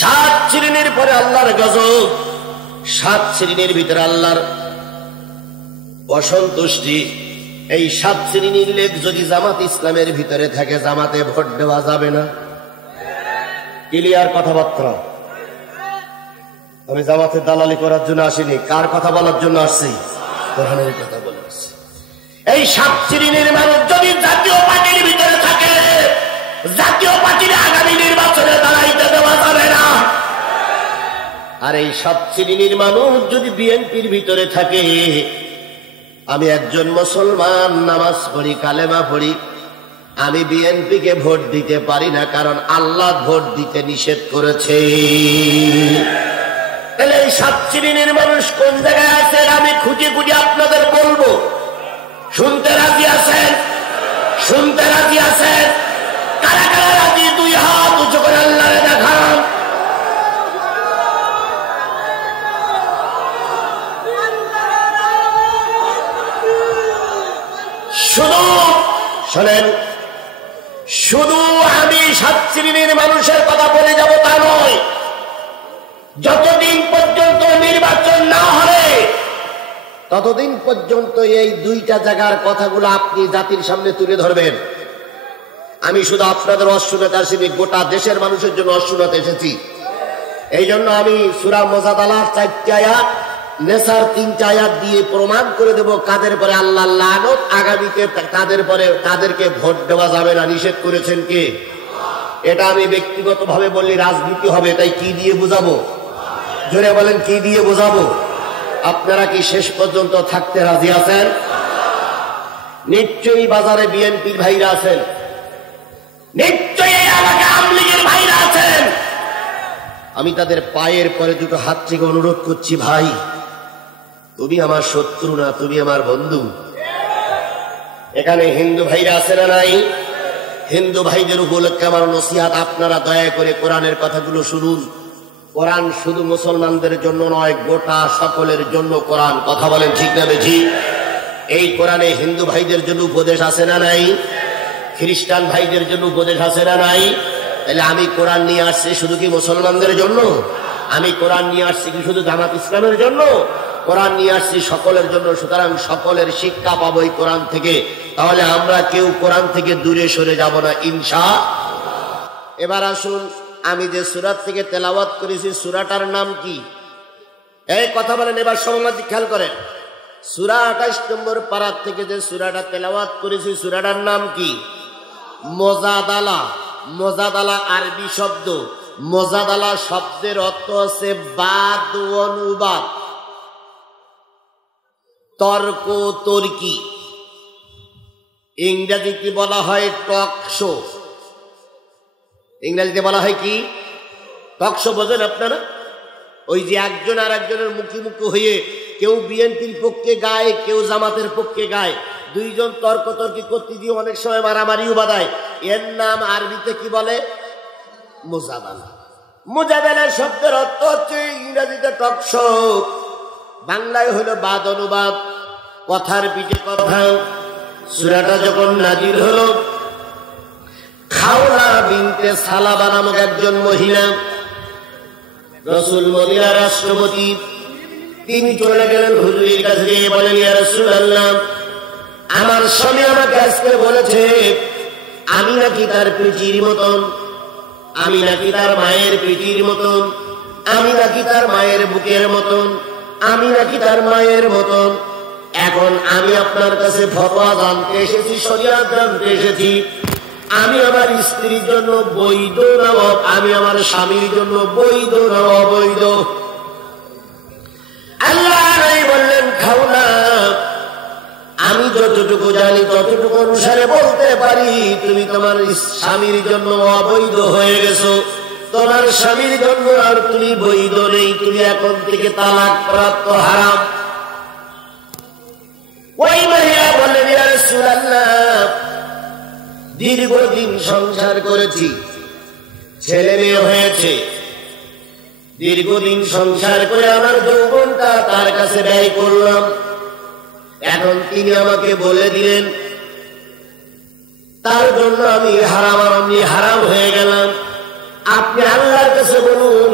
7 শ্রেণীর পরে আল্লাহর গজব, 7 শ্রেণীর ভিতরে আল্লাহর অসন্তুষ্টি। এই 7 শ্রেণীর লেখ যদি জামাত ইসলামের ভিতরে থাকে, জামাতে ভোট দেওয়া যাবে না। ক্লিয়ার কথাবার্তা? আমি জামাতের দালালি করার জন্য আসিনি, কার কথা বলার জন্য আসছি? কোরআনের কথা বলে আসছি। এই 7 শ্রেণীর মানুষ যদি জাতীয় পার্টির ভিতরে থাকে, জাতীয় পার্টির আগামী নির্বাচনে দাঁড়াইতে দেওয়া যাবে না। আর এই 7 শ্রেণীর মানুষ যদি বিএনপির ভিতরে থাকে, আমি একজন মুসলমান, নামাজ পড়ি, কালেমা পড়ি, আমি বিএনপিকে ভোট দিতে পারি না, কারণ আল্লাহ ভোট দিতে নিষেধ করেছে। তাহলে এই 7 শ্রেণীর মানুষ কোন জায়গায় আছেন আমি খুঁজে খুঁজে আপনাদের বলবো। শুনতে রাজি আছেন? শুনতে রাজি আছেন? কারা কারা রাজি? 2 হাত উঁচু করে আল্লাহরে দেখান। শুধু শোনেন, শুধু আমি 7 শ্রেণীর মানুষের কথা বলে যাব তা নয়। যতদিন পর্যন্ত নির্বাচন না হবে, ততদিন পর্যন্ত এই 2টা জায়গার কথাগুলো আপনি জাতির সামনে তুলে ধরবেন। আমি শুধু আপনাদের অশুনাতে আসিনি, গোটা দেশের মানুষের জন্য অশুনাতে এসেছি। এই জন্য আমি সূরা মুজাদালার 4টি আয়াত, নেসার 3টা আয়াত দিয়ে প্রমাণ করে দেব কাদের পরে আল্লাহর লানত, আগামীতে তাদেরকে ভোট দেওয়া যাবে না, নিষেধ করেছেন কে? এটা আমি ব্যক্তিগতভাবে বললি রাজনীতি হবে, তাই কি দিয়ে বুঝাবো? জোরে বলেন, কি দিয়ে বুঝাবো? আপনারা কি শেষ পর্যন্ত থাকতে রাজি আছেন? নিশ্চয়ই বাজারে বিএনপির ভাইরা আছেন, নিশ্চয়ই আমাকে আওয়ামী লীগের ভাইরা আছেন। আমি তাদের পায়ের পরে 2টো হাত থেকে অনুরোধ করছি, ভাই তুমি আমার শত্রু না, তুমি আমার বন্ধু। এখানে হিন্দু ভাইরা আছে না নাই? হিন্দু ভাইদের উপলক্ষে আমার নসিহত, আপনারা দয়া করে কোরআনের কথাগুলো শুনুন। কোরআন শুধু মুসলমানদের জন্য নয়, গোটা সকলের জন্য কোরআন। কথা বলেন ঠিক না বেঠি? এই কোরআনে হিন্দু ভাইদের জন্য উপদেশ আছে না নাই? খ্রিস্টান ভাইদের জন্য উপদেশ আছে না নাই? তাহলে আমি কোরআন নিয়ে আসছি শুধু কি মুসলমানদের জন্য? আমি কোরআন নিয়ে আসছি কি শুধু জামাত ইসলামের জন্য? কোরআন নিয়ে আসছি সকলের জন্য। সুতরাং সকলের শিক্ষা পাবো এই কোরআন থেকে। তাহলে আমরা কেউ কোরআন থেকে দূরে সরে যাব না ইনশাআল্লাহ। এবার আসুন, আমি যে সূরা থেকে তেলাওয়াত করেছি সূরাটার নাম কি? এই কথা বলেন, এবার সমাজে খেয়াল করেন। সূরা 28 নম্বর পারা থেকে যে সূরাটা তেলাওয়াত করেছি সূরাটার নাম কি? মুজাদালা। মুজাদালা আরবি শব্দ। মুজাদালা শব্দের অর্থ হচ্ছে বাদ অনুবাদ, তর্ক তর্কি। ইংরেজিতে বলা হয় টক শো। ইংরেজিতে বলা হয় কি? Talk show. বোঝেন আপনারা? ওই যে একজন আর একজনের মুখোমুখি হয়ে কেউ বিএনপির পক্ষে গায়, কেউ জামাতের পক্ষে গায়, 2 জন তর্কতর্কি করতে গিয়ে অনেক সময় মারামারিও বাঁধায়। এর নাম আরবিতে কি বলে? মুজাদালা। মুজাদালা শব্দের অর্থ হচ্ছে ইংরেজিতে টক শো, বাংলায় হলো বাদ অনুবাদ, কথার পিঠে কথা। সূরাটা যখন নাজিল হলো, খাওলা বিনতে সালাবা নামক একজন মহিলা, রাসূল মদিনা রাষ্ট্রপতি, তিনি চলে গেলেন হুজুরের কাছে গিয়ে বলেন, ইয়া রাসূলুল্লাহ, আমার স্বামী আমাকে আজকে বলেছে আমি নাকি তার পিঠির মতন, আমি নাকি তার মায়ের পিঠির মতন, আমি নাকি তার মায়ের বুকের মতন, আমি নাকি তার মায়ের মতন। এখন আমি আপনার কাছে ফতোয়া জানতে এসেছি, শরিয়াত জানতে এসেছি। আমি আমার স্ত্রীর জন্য বৈধ না, আমি আমার স্বামীর জন্য বৈধ না অবৈধ? আল্লাহ বললেন, খাও না, আমি যতটুকু জানি ততটুকু অনুসারে বলতে পারি তুমি তোমার স্বামীর জন্য অবৈধ হয়ে গেছো। তোমার স্বামীর জন্য আর তুমি বৈধ নেই, তুমি এখন থেকে তালাক প্রাপ্ত, হারাম। ওই মহিলা বললেন, ইয়া রাসূলুল্লাহ, দীর্ঘদিন সংসার করেছি, ছেলে মেয়ে হয়েছে, দীর্ঘদিন সংসার করে আমার যৌবনটা তার কাছে ব্যয় করলাম, এখন তিনি আমাকে বলে দিলেন তার জন্য আমি হারাম, আর আমি হারাম হয়ে গেলাম। আপনি আল্লাহর কাছে বলুন,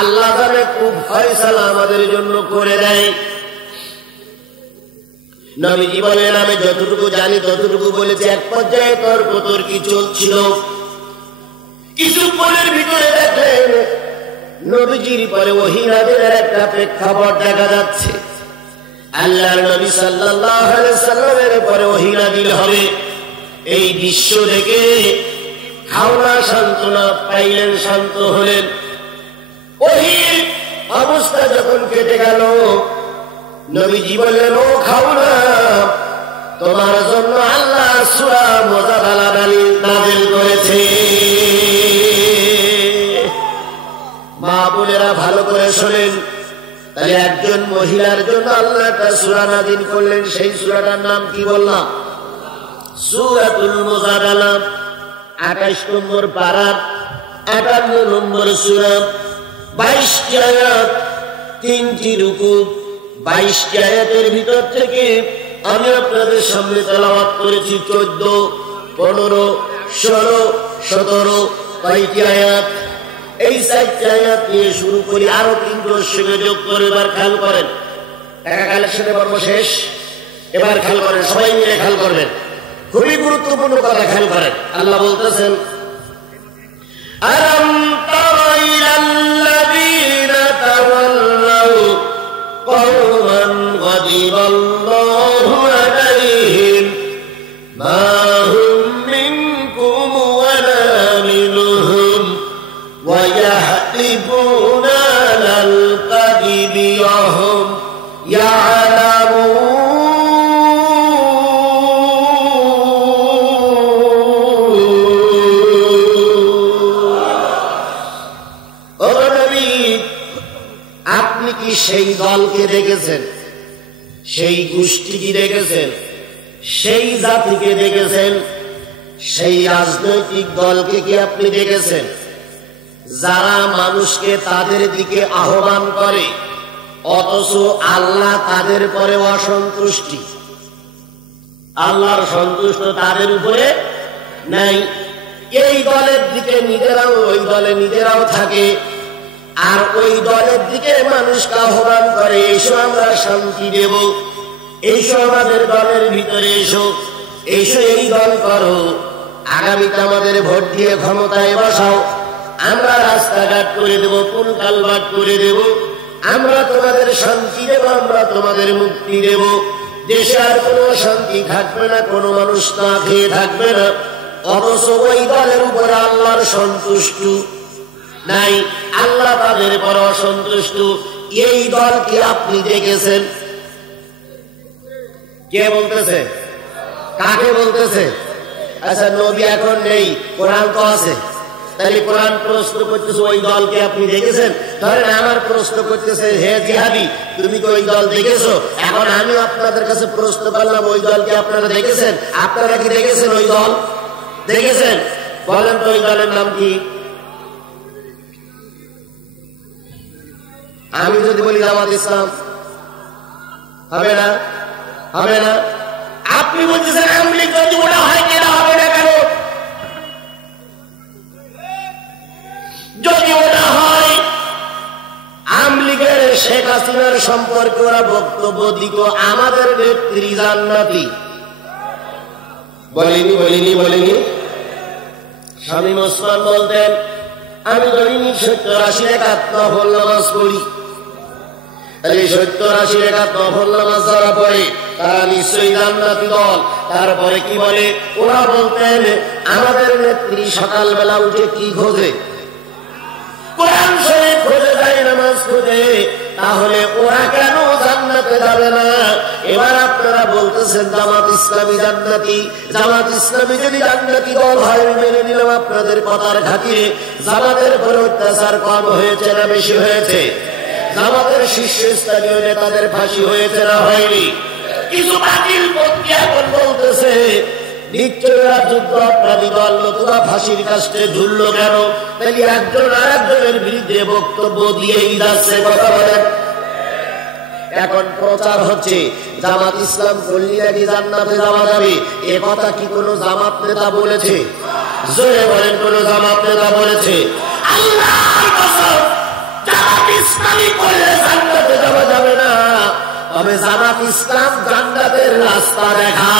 আল্লাহ জানে খুব ফয়সালা আমাদের জন্য করে দেয়। নবীজি বলেন, আমি যতটুকু জানি ততটুকু বলেছি। এক পর্যায়ে তর্কতর্কি চলছিল, কিছুক্ষণের ভিতরে দেখলেন নবীজির পরে ওহী নাযিলের একটা প্রেক্ষাপট দেখা যাচ্ছে। আল্লাহর নবী সাল্লাল্লাহু আলাইহি সাল্লামের পরে ওহী নাযিল হবে। এই দৃশ্য দেখে খাওয়া সান্ত্বনা পাইলেন, শান্ত হলেন। ওহীর অবস্থা যখন কেটে গেল, নবীজি বললেন, ও খাওয়া, তোমার জন্য আল্লাহ সূরা মুজাদালা নাযিল করেছে। মা বোনেরা ভালো করে শোনেন, তাহলে একজন মহিলার জন্য আল্লাহ একটা সূরা নাযিল করলেন। সেই সূরাটার নাম কি বললাম? সূরাতুল মুজাদালা। 28 নম্বর পারা, 58 নম্বর সূরা, 22টি আয়াত, 3টি রুকু। 22টি আয়াতের ভিতর থেকে আমি আপনাদের সামনে তেলাওয়াত করেছি 14, 15, 16, 17 কয়টি আয়াত? এই 4টি আয়াত নিয়ে শুরু করি, আরো 3টোর সঙ্গে যোগ করে। এবার খেয়াল করেন, টাকা কালেকশনের পর্ব শেষ, এবার খেয়াল করেন, সবাই মিলে খেয়াল করবেন, খুবই গুরুত্বপূর্ণ কথা খেয়াল করেন। আল্লাহ বলতেছেন, আলাম তারা ইলাল্লাযীনা তাওয়াল্লাউ কওমান গাদিবাল্লাহু আলাইহিম মা হুম মিনকুম ওয়ালা মিনহুম ওয়া ইয়াহলিফুনা আলাল কাযিবি ওয়া হুম ইয়ালামুন। সেই দলকে দেখেছেন, সেই গোষ্ঠীকে দেখেছেন, সেই জাতিকে দেখেছেন, সেই রাজনৈতিক দলকে কি আপনি দেখেছেন যারা মানুষকে তাদের দিকে আহ্বান করে, অথচ আল্লাহ তাদের পরে অসন্তুষ্টি, আল্লাহর সন্তুষ্ট তাদের উপরে নাই। এই দলের দিকে নিজেরাও, ওই দলে নিজেরাও থাকে, আর ওই দলের দিকে মানুষকে আহ্বান করে, এসো আমরা শান্তি দেব, এসো আমাদের দলের ভিতরে এসো, এসো এই দল করো, আগামীতে আমাদের ভোট দিয়ে ক্ষমতায় বসাও, আমরা রাস্তাঘাট করে দেব, পুল কালভার্ট করে দেব, আমরা তোমাদের শান্তি দেব, আমরা তোমাদের মুক্তি দেব, দেশে আর কোনো শান্তি থাকবে না, কোনো মানুষ না খেয়ে থাকবে না। অথচ ওই দলের উপরে আল্লাহর সন্তুষ্ট নাই, আল্লাহ তাদের পর অসন্তুষ্ট। এই দলকে আপনি দেখেছেন? কে বলতেছে? কাকে বলতেছে? আচ্ছা, নবী এখন নেই, কোরআন তো আছে, তাহলে কোরআন প্রশ্ন করতেছে ওই দলকে আপনি দেখেছেন? ধরেন আমার প্রশ্ন করতেছে, হে জিহাদি, তুমি কি ওই দল দেখেছো? এখন আমি আপনাদের কাছে প্রশ্ন করলাম, ওই দলকে আপনারা দেখেছেন? আপনারা কি দেখেছেন ওই দল? দেখেছেন? বলেন তো ওই দলের নাম কি? আমি যদি বলি জামাত ইসলাম, হবে না? হবে না? আপনি বলতেছেন আওয়ামী লীগ, যদি ওটা হয় কেন হবে না? কেন যদি ওটা হয়? আওয়ামী লীগের শেখ হাসিনার সম্পর্কে ওরা বক্তব্য দিত, আমাদের নেত্রী জান্নাতি, বলেনি? বলেনি? বলেনি? শামীম ওসমান বলতেন, আমি দৈনিক 70-80 রাকাত নফল নামাজ পড়ি। 70-80 রাকাত নফল নামাজ যারা পড়ে তারা নিশ্চয়ই জান্নাতি দল। তারপরে কি বলে? ওরা বলতেন আমাদের নেত্রী সকালবেলা উঠে কি খোঁজে? কোরআন শরীফ খোঁজে, যায় নামাজ খোঁজে, তাহলে ওরা কেন জান্নাতে যাবে না? এবার আপনারা বলতেছেন জামাত ইসলামী জান্নাতি। জামাত ইসলামী যদি জান্নাতি দল হয় মেনে নিলাম আপনাদের কথার খাতিরে। জামাতের পরে অত্যাচার কম হয়েছে না বেশি হয়েছে? জামাতের শীর্ষস্থানীয় নেতাদের ফাঁসি হয়েছে না হয়নি? কিছু বাতিল পক্ষী এখন বলতেছে নিশ্চয়ই যুদ্ধ অপরাধী দল, নতুবা ফাঁসির কাস্টে ঝুললো কেন? তাই একজন আর একজনের বিরুদ্ধে বক্তব্য দিয়েই যাচ্ছে। কথা বলেন। এখন প্রচার হচ্ছে জামাত ইসলাম করলে নাকি জান্নাতে যাওয়া যাবে। এ কথা কি কোন জামাত নেতা বলেছে? জোরে বলেন, কোন জামাত নেতা বলেছে? আল্লাহর কসম, জামাত ইসলামী করলে জান্নাতে যাওয়া যাবে না। তবে জামাত ইসলাম জান্নাতের রাস্তা দেখা।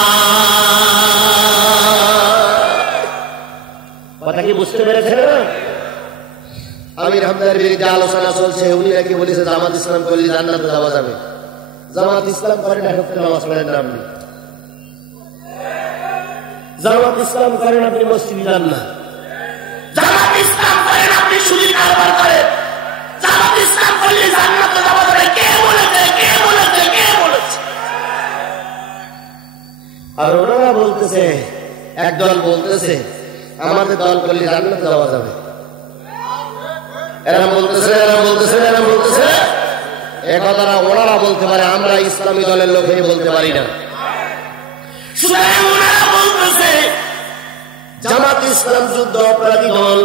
কথা কি বুঝতে পেরেছেন? আমির হামদার বিরুদ্ধে আলোচনা চলছে, উনি নাকি বলেছে জামাত ইসলাম করলে জান্নাতে যাওয়া যাবে। জামাত ইসলাম করেন এখন নামাজ পড়েন না আপনি? জামাত ইসলাম করেন আপনি মসজিদে যান না? জামাত ইসলাম করেন আপনি সুদের কারবার করেন? জামাত ইসলাম করলে জান্নাতে যাওয়া যাবে? কে বলেছে? কে বলেছে? কে বলেছে? আর ওনারা বলতেছে, একদল বলতেছে আমাদের দল করলে জান্নাতে যাওয়া যাবে। এরা বলতেছে, এরা বলতেছে, এরা বলতেছে। এ কথাটা ওনারা বলতে পারে, আমরা ইসলামী দলের লোক হয়ে বলতে পারি না। ওনারা বলতেছে জামাত ইসলাম যুদ্ধ অপরাধী দল,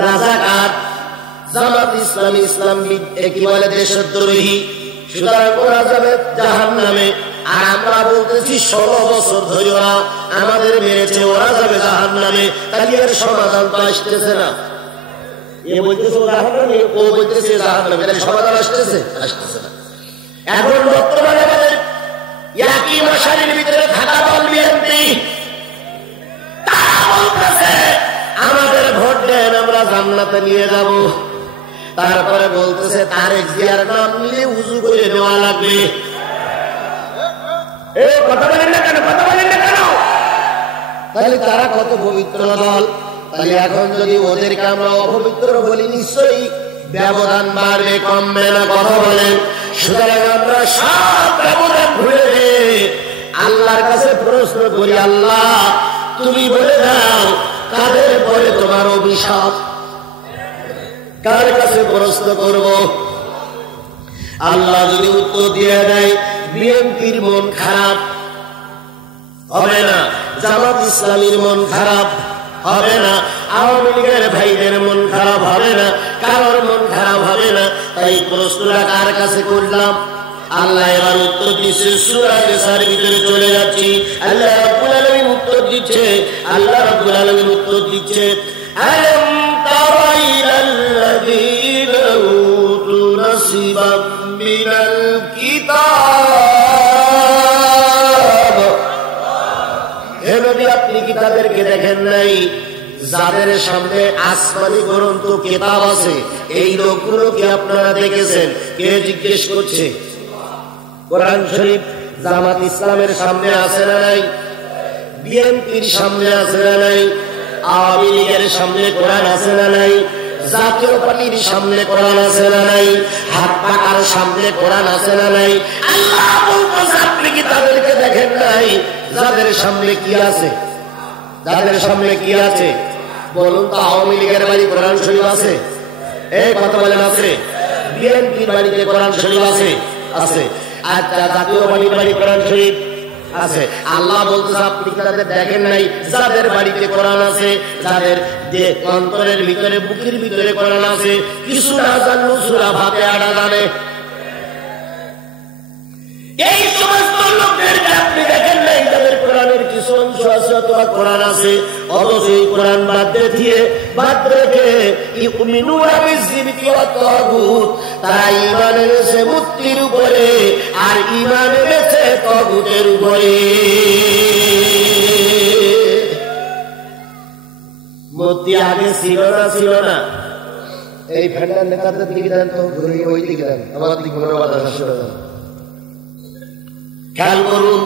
রাজাকার। জামাত ইসলাম ইসলাম কি বলে দেশদ্রোহী, সুতরাং ওরা যাবে জাহান্নামে। আর আমরা বলতেছি 16 বছর ধরে ওরা আমাদের মেরেছে, ওরা যাবে জাহান্নামে। তাহলে এর সমাধান তো আসতেছে না। এ বলতেছে ও জাহান্নামে, ও বলতেছে জাহান্নামে, তাহলে সমাধান আসতেছে? আসতেছে না। এখন বর্তমানে আমাদের একই মশারির ভিতরে থাকা দল বিএনপি, তারা বলতেছে আমাদের ভোট দেন, আমরা জান্নাতে নিয়ে যাব। তারপরে বলতেছে তারেক জিয়ার নাম নিলে উজু করে দেওয়া লাগবে। কথা বলেন না কেন? কথা বলেন না কেন? তাহলে তারা কত পবিত্র দল। তাহলে এখন যদি ওদেরকে আমরা অপবিত্র বলি, নিশ্চয়ই ব্যবধান বাড়বে, কমবে না। কথা বলেন। সুতরাং আমরা সব ব্যবধান ভুলে আল্লাহর কাছে প্রশ্ন করি, আল্লাহ তুমি বলে দাও কাদের পরে তোমার অভিশাপ? কার কাছে প্রশ্ন করব? আল্লাহ যদি উত্তর দিয়ে দেয় বিএনপির মন খারাপ হবে না, জামাত ইসলামীর মন খারাপ হবে না, আওয়ামী লীগের ভাইদের মন খারাপ হবে না, কারোর মন খারাপ হবে না। তাই প্রশ্নটা কার কাছে করলাম? আল্লাহ এবার উত্তর দিচ্ছে। সূরা নিসার ভিতরে চলে যাচ্ছি, আল্লাহ রাব্বুল আলামিন উত্তর দিচ্ছে। আল্লাহ রাব্বুল আলামিন উত্তর দিচ্ছে, আলাম তারা ইলাল্লাযীনা উতু নাসিবাম মিনাল কিতাব। হে নবী, আপনি কি তাদেরকে দেখেন নাই যাদের সামনে আসমানি গ্রন্থ কিতাব আছে? এই লোকগুলোকে আপনারা দেখেছেন? কে জিজ্ঞেস করছে? কোরআন শরীফ জামাত ইসলামের সামনে আছে না নাই? বিএনপির সামনে আছে না নাই? আওয়ামী লীগের সামনে কোরআন আছে না নাই? জাতীয় পার্টির সামনে কোরআন আছে না নাই? হাত পাকার সামনে কোরআন আছে না নাই? আল্লাহ বলতেছে আপনি কি তাদেরকে দেখেন নাই যাদের সামনে কি আছে? যাদের সামনে কি আছে বলুন তো? আওয়ামী লীগের বাড়ি কোরআন শরীফ আছে? এই কথা বলেন আছে? বিএনপির বাড়িতে কোরআন শরীফ আছে? আছে। আচ্ছা, জাতীয় পার্টির বাড়ি কোরআন শরীফ আছে? আল্লাহ বলতেছে আপনি কি তাদের দেখেন নাই যাদের বাড়িতে কোরআন আছে, যাদের যে অন্তরের ভিতরে বুকের ভিতরে কোরআন আছে? কিছু না জানলো সূরা ভাতে আড়া জানে। এই সমস্ত লোকদেরকে আপনি দেখেন নাই যাদের কোরআনের কিছু অংশ আছে অথবা কোরআন আছে, অথচ এই কোরআন বাদ দিয়ে বাদ রেখে ইউমিনুনা বিযিবতি ওয়া তাগুত, তারা ঈমান এনেছে মূর্তির উপরে আর ঈমান এনেছে তাগুতের উপরে। মূর্তি আগে ছিল না? ছিল না? এই ফ্যান্ডার নেতাদের দিকে দেন তো, ওই দিকে দেন, আমার দিকে কোনো বাধা আসবে না। খেয়াল করুন,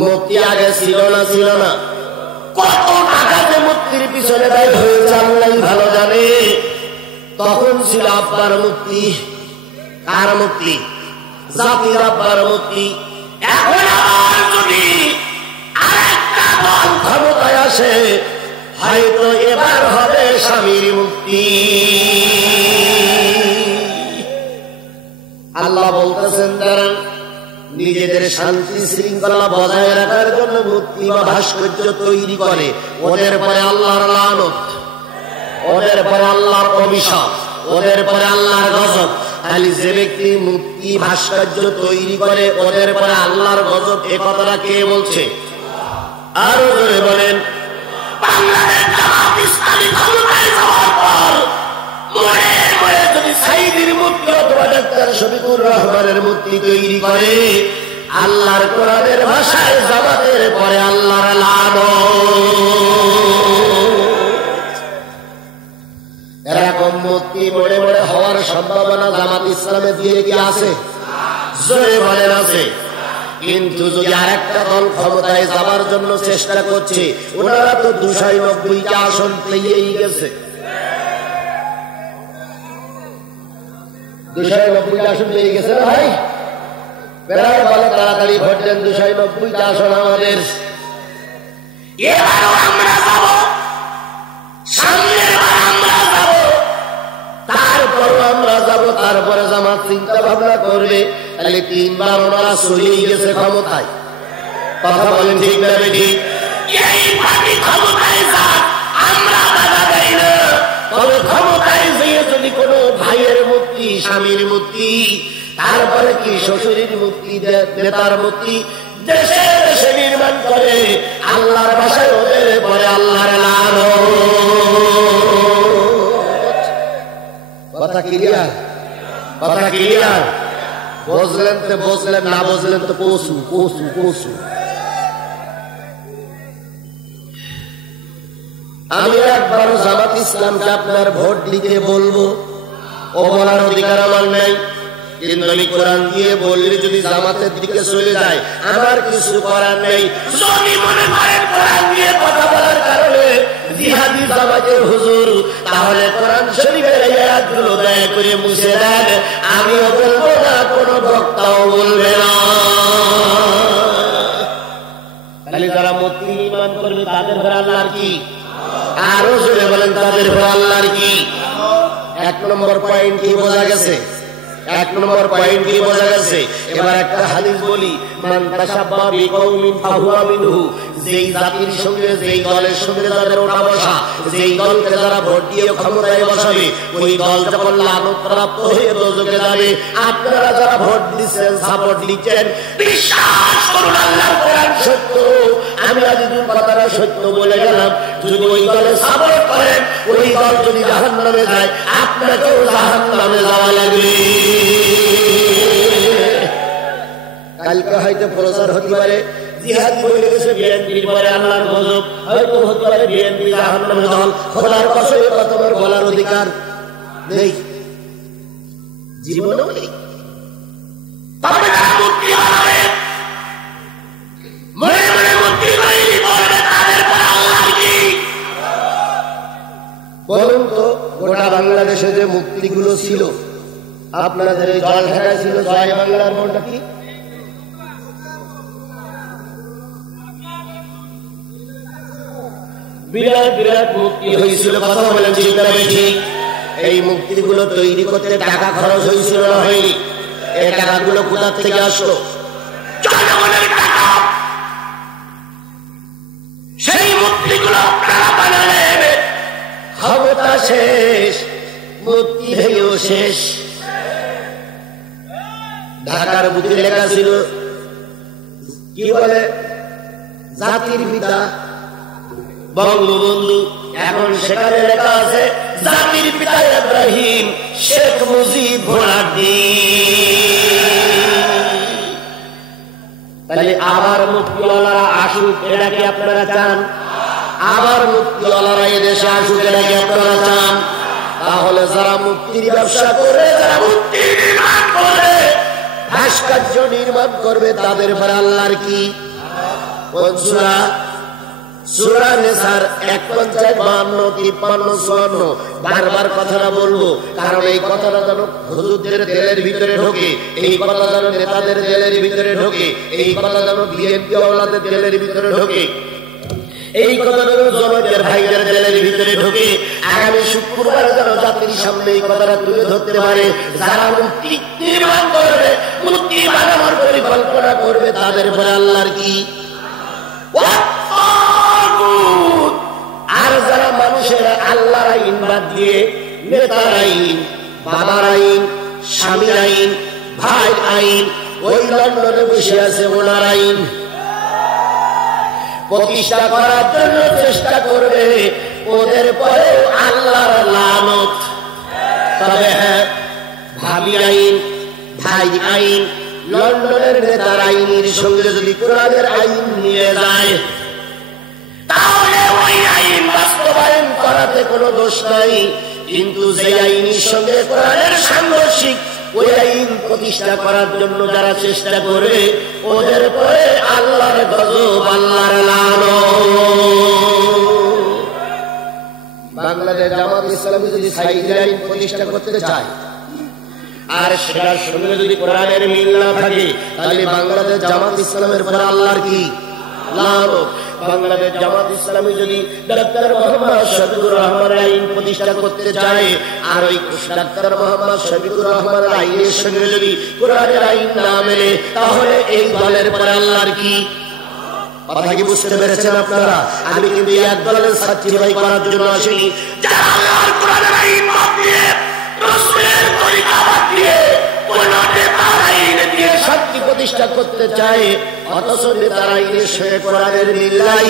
মূর্তি আগে ছিল না? ছিল না? কত টাকা যে মূর্তির পিছনে ব্যয় হয়েছে আল্লাহ ভালো জানে। তখন ছিল আব্বার মূর্তি, কার মুক্তি? জাতির আব্বার মুক্তি। এখন আর যদি আরেকটা দল ক্ষমতায় আসে, হয়তো এবার হবে স্বামীর মুক্তি। আল্লাহ বলতেছেন তারা নিজেদের শান্তি শৃঙ্খলা বজায় রাখার জন্য মূর্তি বা ভাস্কর্য তৈরি করে, ওদের পরে আল্লাহর লানত, ওদের পরে আল্লাহর অভিশাপ, ওদের পরে আল্লাহর গজব। তাহলে যে ব্যক্তি মূর্তি ভাস্কর্য তৈরি করে ওদের পরে আল্লাহর গজব, এ কথাটা কে বলছে? আরো জোরে বলেন। বাংলাদেশ জামাত ইসলামী ক্ষমতায় যাওয়ার পর মরে মরে যদি সাইদির মূর্তি অথবা ডাক্তার শফিকুর রহমানের মূর্তি তৈরি করে, আল্লাহর কোরআনের ভাষায় জামাতের পরে আল্লাহর লানত। এরকম মূর্তি মরে মরে হওয়ার সম্ভাবনা জামাত ইসলামে দিয়ে কি আছে? জোরে বলেন আছে। কিন্তু যদি আরেকটা দল ক্ষমতায় যাবার জন্য চেষ্টা করছে, ওনারা তো 290টা আসন পেয়েই গেছে। 290টা আসন পেয়ে গেছে না ভাই? বেড়ায় বলে তাড়াতাড়ি ভোট দেন, 290টা আসন আমাদের। এবারও আমরা যাব, সামনের বার আমরা যাব, তারপরও আমরা যাব। তারপরে জামাত চিন্তা ভাবনা করবে, তাহলে 3 বার ওনারা চলেই গেছে ক্ষমতায়। কথা বলেন ঠিক না বেঠিক? এই পার্টি ক্ষমতায় যাক, আমরা বাধা দেই না। তবে ক্ষমতায় যেয়ে যদি কোনো ভাইয়ের মূর্তি, স্বামীর মূর্তি, তারপরে কি শ্বশুরের মূর্তি, নেতার মূর্তি দেশে দেশে নির্মাণ করে, আল্লাহর ভাষায় ওদের পরে আল্লাহর লানত। কথা ক্লিয়ার? কথা ক্লিয়ার? বুঝলেন তো বুঝলেন, না বুঝলেন তো পশু পশু পশু। আমি একবার জামাত ইসলামকে আপনার ভোট দিতে বলবো, ও বলার অধিকার আমার নেই। কিন্তু আমি কোরআন দিয়ে বললে যদি জামাতের দিকে চলে যায়, আমার কিছু করার নেই। যদি মনে করেন কোরআন দিয়ে কথা বলার কারণে জিহাদি জামাতের হুজুর, তাহলে কোরআন শরীফের এই আয়াতগুলো দয়া করে মুছে দেন। আমিও বলবো না, কোন বক্তাও বলবে না। তাহলে যারা মূর্তি নির্মাণ করবে তাদের ঘরে আল্লাহর কি? আরো জোরে বলেন, তাদের ঘরে আল্লাহর কি? 1 নম্বর পয়েন্ট কি বোঝা গেছে? 1 নম্বর পয়েন্ট কি বোঝা গেছে? এবার একটা হাদিস বলি, মান তাশাব্বাহা বিকওমিন ফাহুয়া মিনহু। যেই জাতির সঙ্গে, যেই দলের সঙ্গে যাদের ওঠা বসা, যেই দলকে যারা ভোট দিয়ে ক্ষমতায় বসাবে, ওই দল যখন লানতপ্রাপ্ত হয়ে দোজখে যাবে। আপনারা যারা ভোট দিচ্ছেন, সাপোর্ট দিচ্ছেন, বিশ্বাস করুন আল্লাহর কোরআন সত্য। আমি আজ দুই কথাটা সত্য বলে গেলাম। যদি ওই দলে সাপোর্ট করেন, ওই দল যদি জাহান্নামে যায়, আপনাকেও জাহান্নামে যাওয়া লাগবে। কালকে হয়তো প্রচার হতে পারে জিহাদ বলে গেছে বিএনপির পরে আল্লাহর গজব, হয়তো হতে পারে বিএনপি জাহান্নামের দল। খোদার কসম, এ কথা আমার বলার অধিকার নেই, জীবনেও নেই। তবে যারা মুক্তি হবে, মনে মনে মুক্তি তৈরি করবে, তাদের পর আল্লাহর কি? বলুন তো, গোটা বাংলাদেশে যে মুক্তিগুলো ছিল, আপনাদের এই জল ঢাকায় ছিল জয় বাংলার মনটা কি? বিরাট বিরাট মুক্তি হয়েছিল। কথা বলেন ঠিক না ঠিক? এই মুক্তিগুলো তৈরি করতে টাকা খরচ হয়েছিল না হয়নি? এই টাকাগুলো কোথা থেকে আসলো? জনগণের টাকা। সেই মুক্তিগুলো আপনারা বানালেন, ক্ষমতা শেষ, মুক্তি হয়েও শেষ। ঢাকার বুকে লেখা ছিল কি বলে, জাতির পিতা বঙ্গবন্ধু। এখন সেখানে লেখা আছে জাতির পিতা ইব্রাহিম, শেখ মুজিব ঘোড়ার দিন। তাহলে আবার মুক্তিওয়ালারা আসুক, এটা কি আপনারা চান? আবার মুক্তিওয়ালারা এদেশে আসুক, এটা কি আপনারা চান? তাহলে যারা মুক্তির ব্যবসা করে, যারা মুক্তি নির্মাণ করে, ভাস্কর্য নির্মাণ করবে, তাদের পরে আল্লাহর কি? কোন সূরা? সূরা নিসার 51, 52, 53, 54 বারবার কথাটা বলবো, কারণ এই কথাটা যেন হুজুরদের দিলের ভিতরে ঢোকে, এই কথা যেন নেতাদের দিলের ভিতরে ঢোকে, এই কথা যেন বিএনপি ওয়ালাদের দিলের ভিতরে ঢোকে, এই কথা যেন জনগণের ভাইদের দিলের ভিতরে ঢোকে। আগামী শুক্রবার যেন জাতির সামনে এই কথাটা তুলে ধরতে পারে। যারা মুক্তি নির্মাণ করবে, মুক্তি বানানোর পরিকল্পনা করবে, তাদের উপরে আল্লাহর কি, আর যারা মানুষের আল্লাহর আইন বাদ দিয়ে নেতার আইন, বাবার আইন, স্বামীর আইন, ভাই আইন, ওই লন্ডনে বসে আছে ওনার আইন প্রতিষ্ঠা করার জন্য চেষ্টা করবে, ওদের পরে আল্লাহর লানত। তবে হ্যাঁ, ভাবি আইন, ভাই আইন, লন্ডনের নেতার আইনের সঙ্গে যদি কোরআনের আইন নিয়ে যায়, তাহলে ওই আইন বাস্তবায়ন করাতে কোনো দোষ নাই। কিন্তু যে আইনের সঙ্গে কোরআনের সাংঘর্ষিক, ওই আইন প্রতিষ্ঠা করার জন্য যারা চেষ্টা করবে, ওদের পরে আল্লাহর গজব, আল্লাহর লানত। বাংলাদেশ জামাত ইসলামী যদি সাইকেল আইন প্রতিষ্ঠা করতে চায়, আর সেটার সঙ্গে যদি কোরআনের মিল না থাকে, তাহলে বাংলাদেশ জামাত ইসলামের পরে আল্লাহর কি লানত। বাংলাদেশ জামাত ইসলামী যদি ডাক্তার মোহাম্মদ শফিকুর রহমানের আইন প্রতিষ্ঠা করতে চায়, আর ওই ডাক্তার মোহাম্মদ শফিকুর রহমানের আইনের সঙ্গে যদি কোরআনের আইন না মেলে, তাহলে এই দলের পরে আল্লাহর কি। কথা কি বুঝতে পেরেছেন আপনারা? আমি কিন্তু এক দলের সার্টিফাই করার জন্য আসিনি। যারা আল্লাহর কোরআনের আইন বাদ দিয়ে, রাসূলের তরিকা বাদ দিয়ে, কোরআনের নেতার আইন দিয়ে শান্তি প্রতিষ্ঠা করতে চায়, অথচ নেতার আইনের সঙ্গে কোরআনের মিল নাই,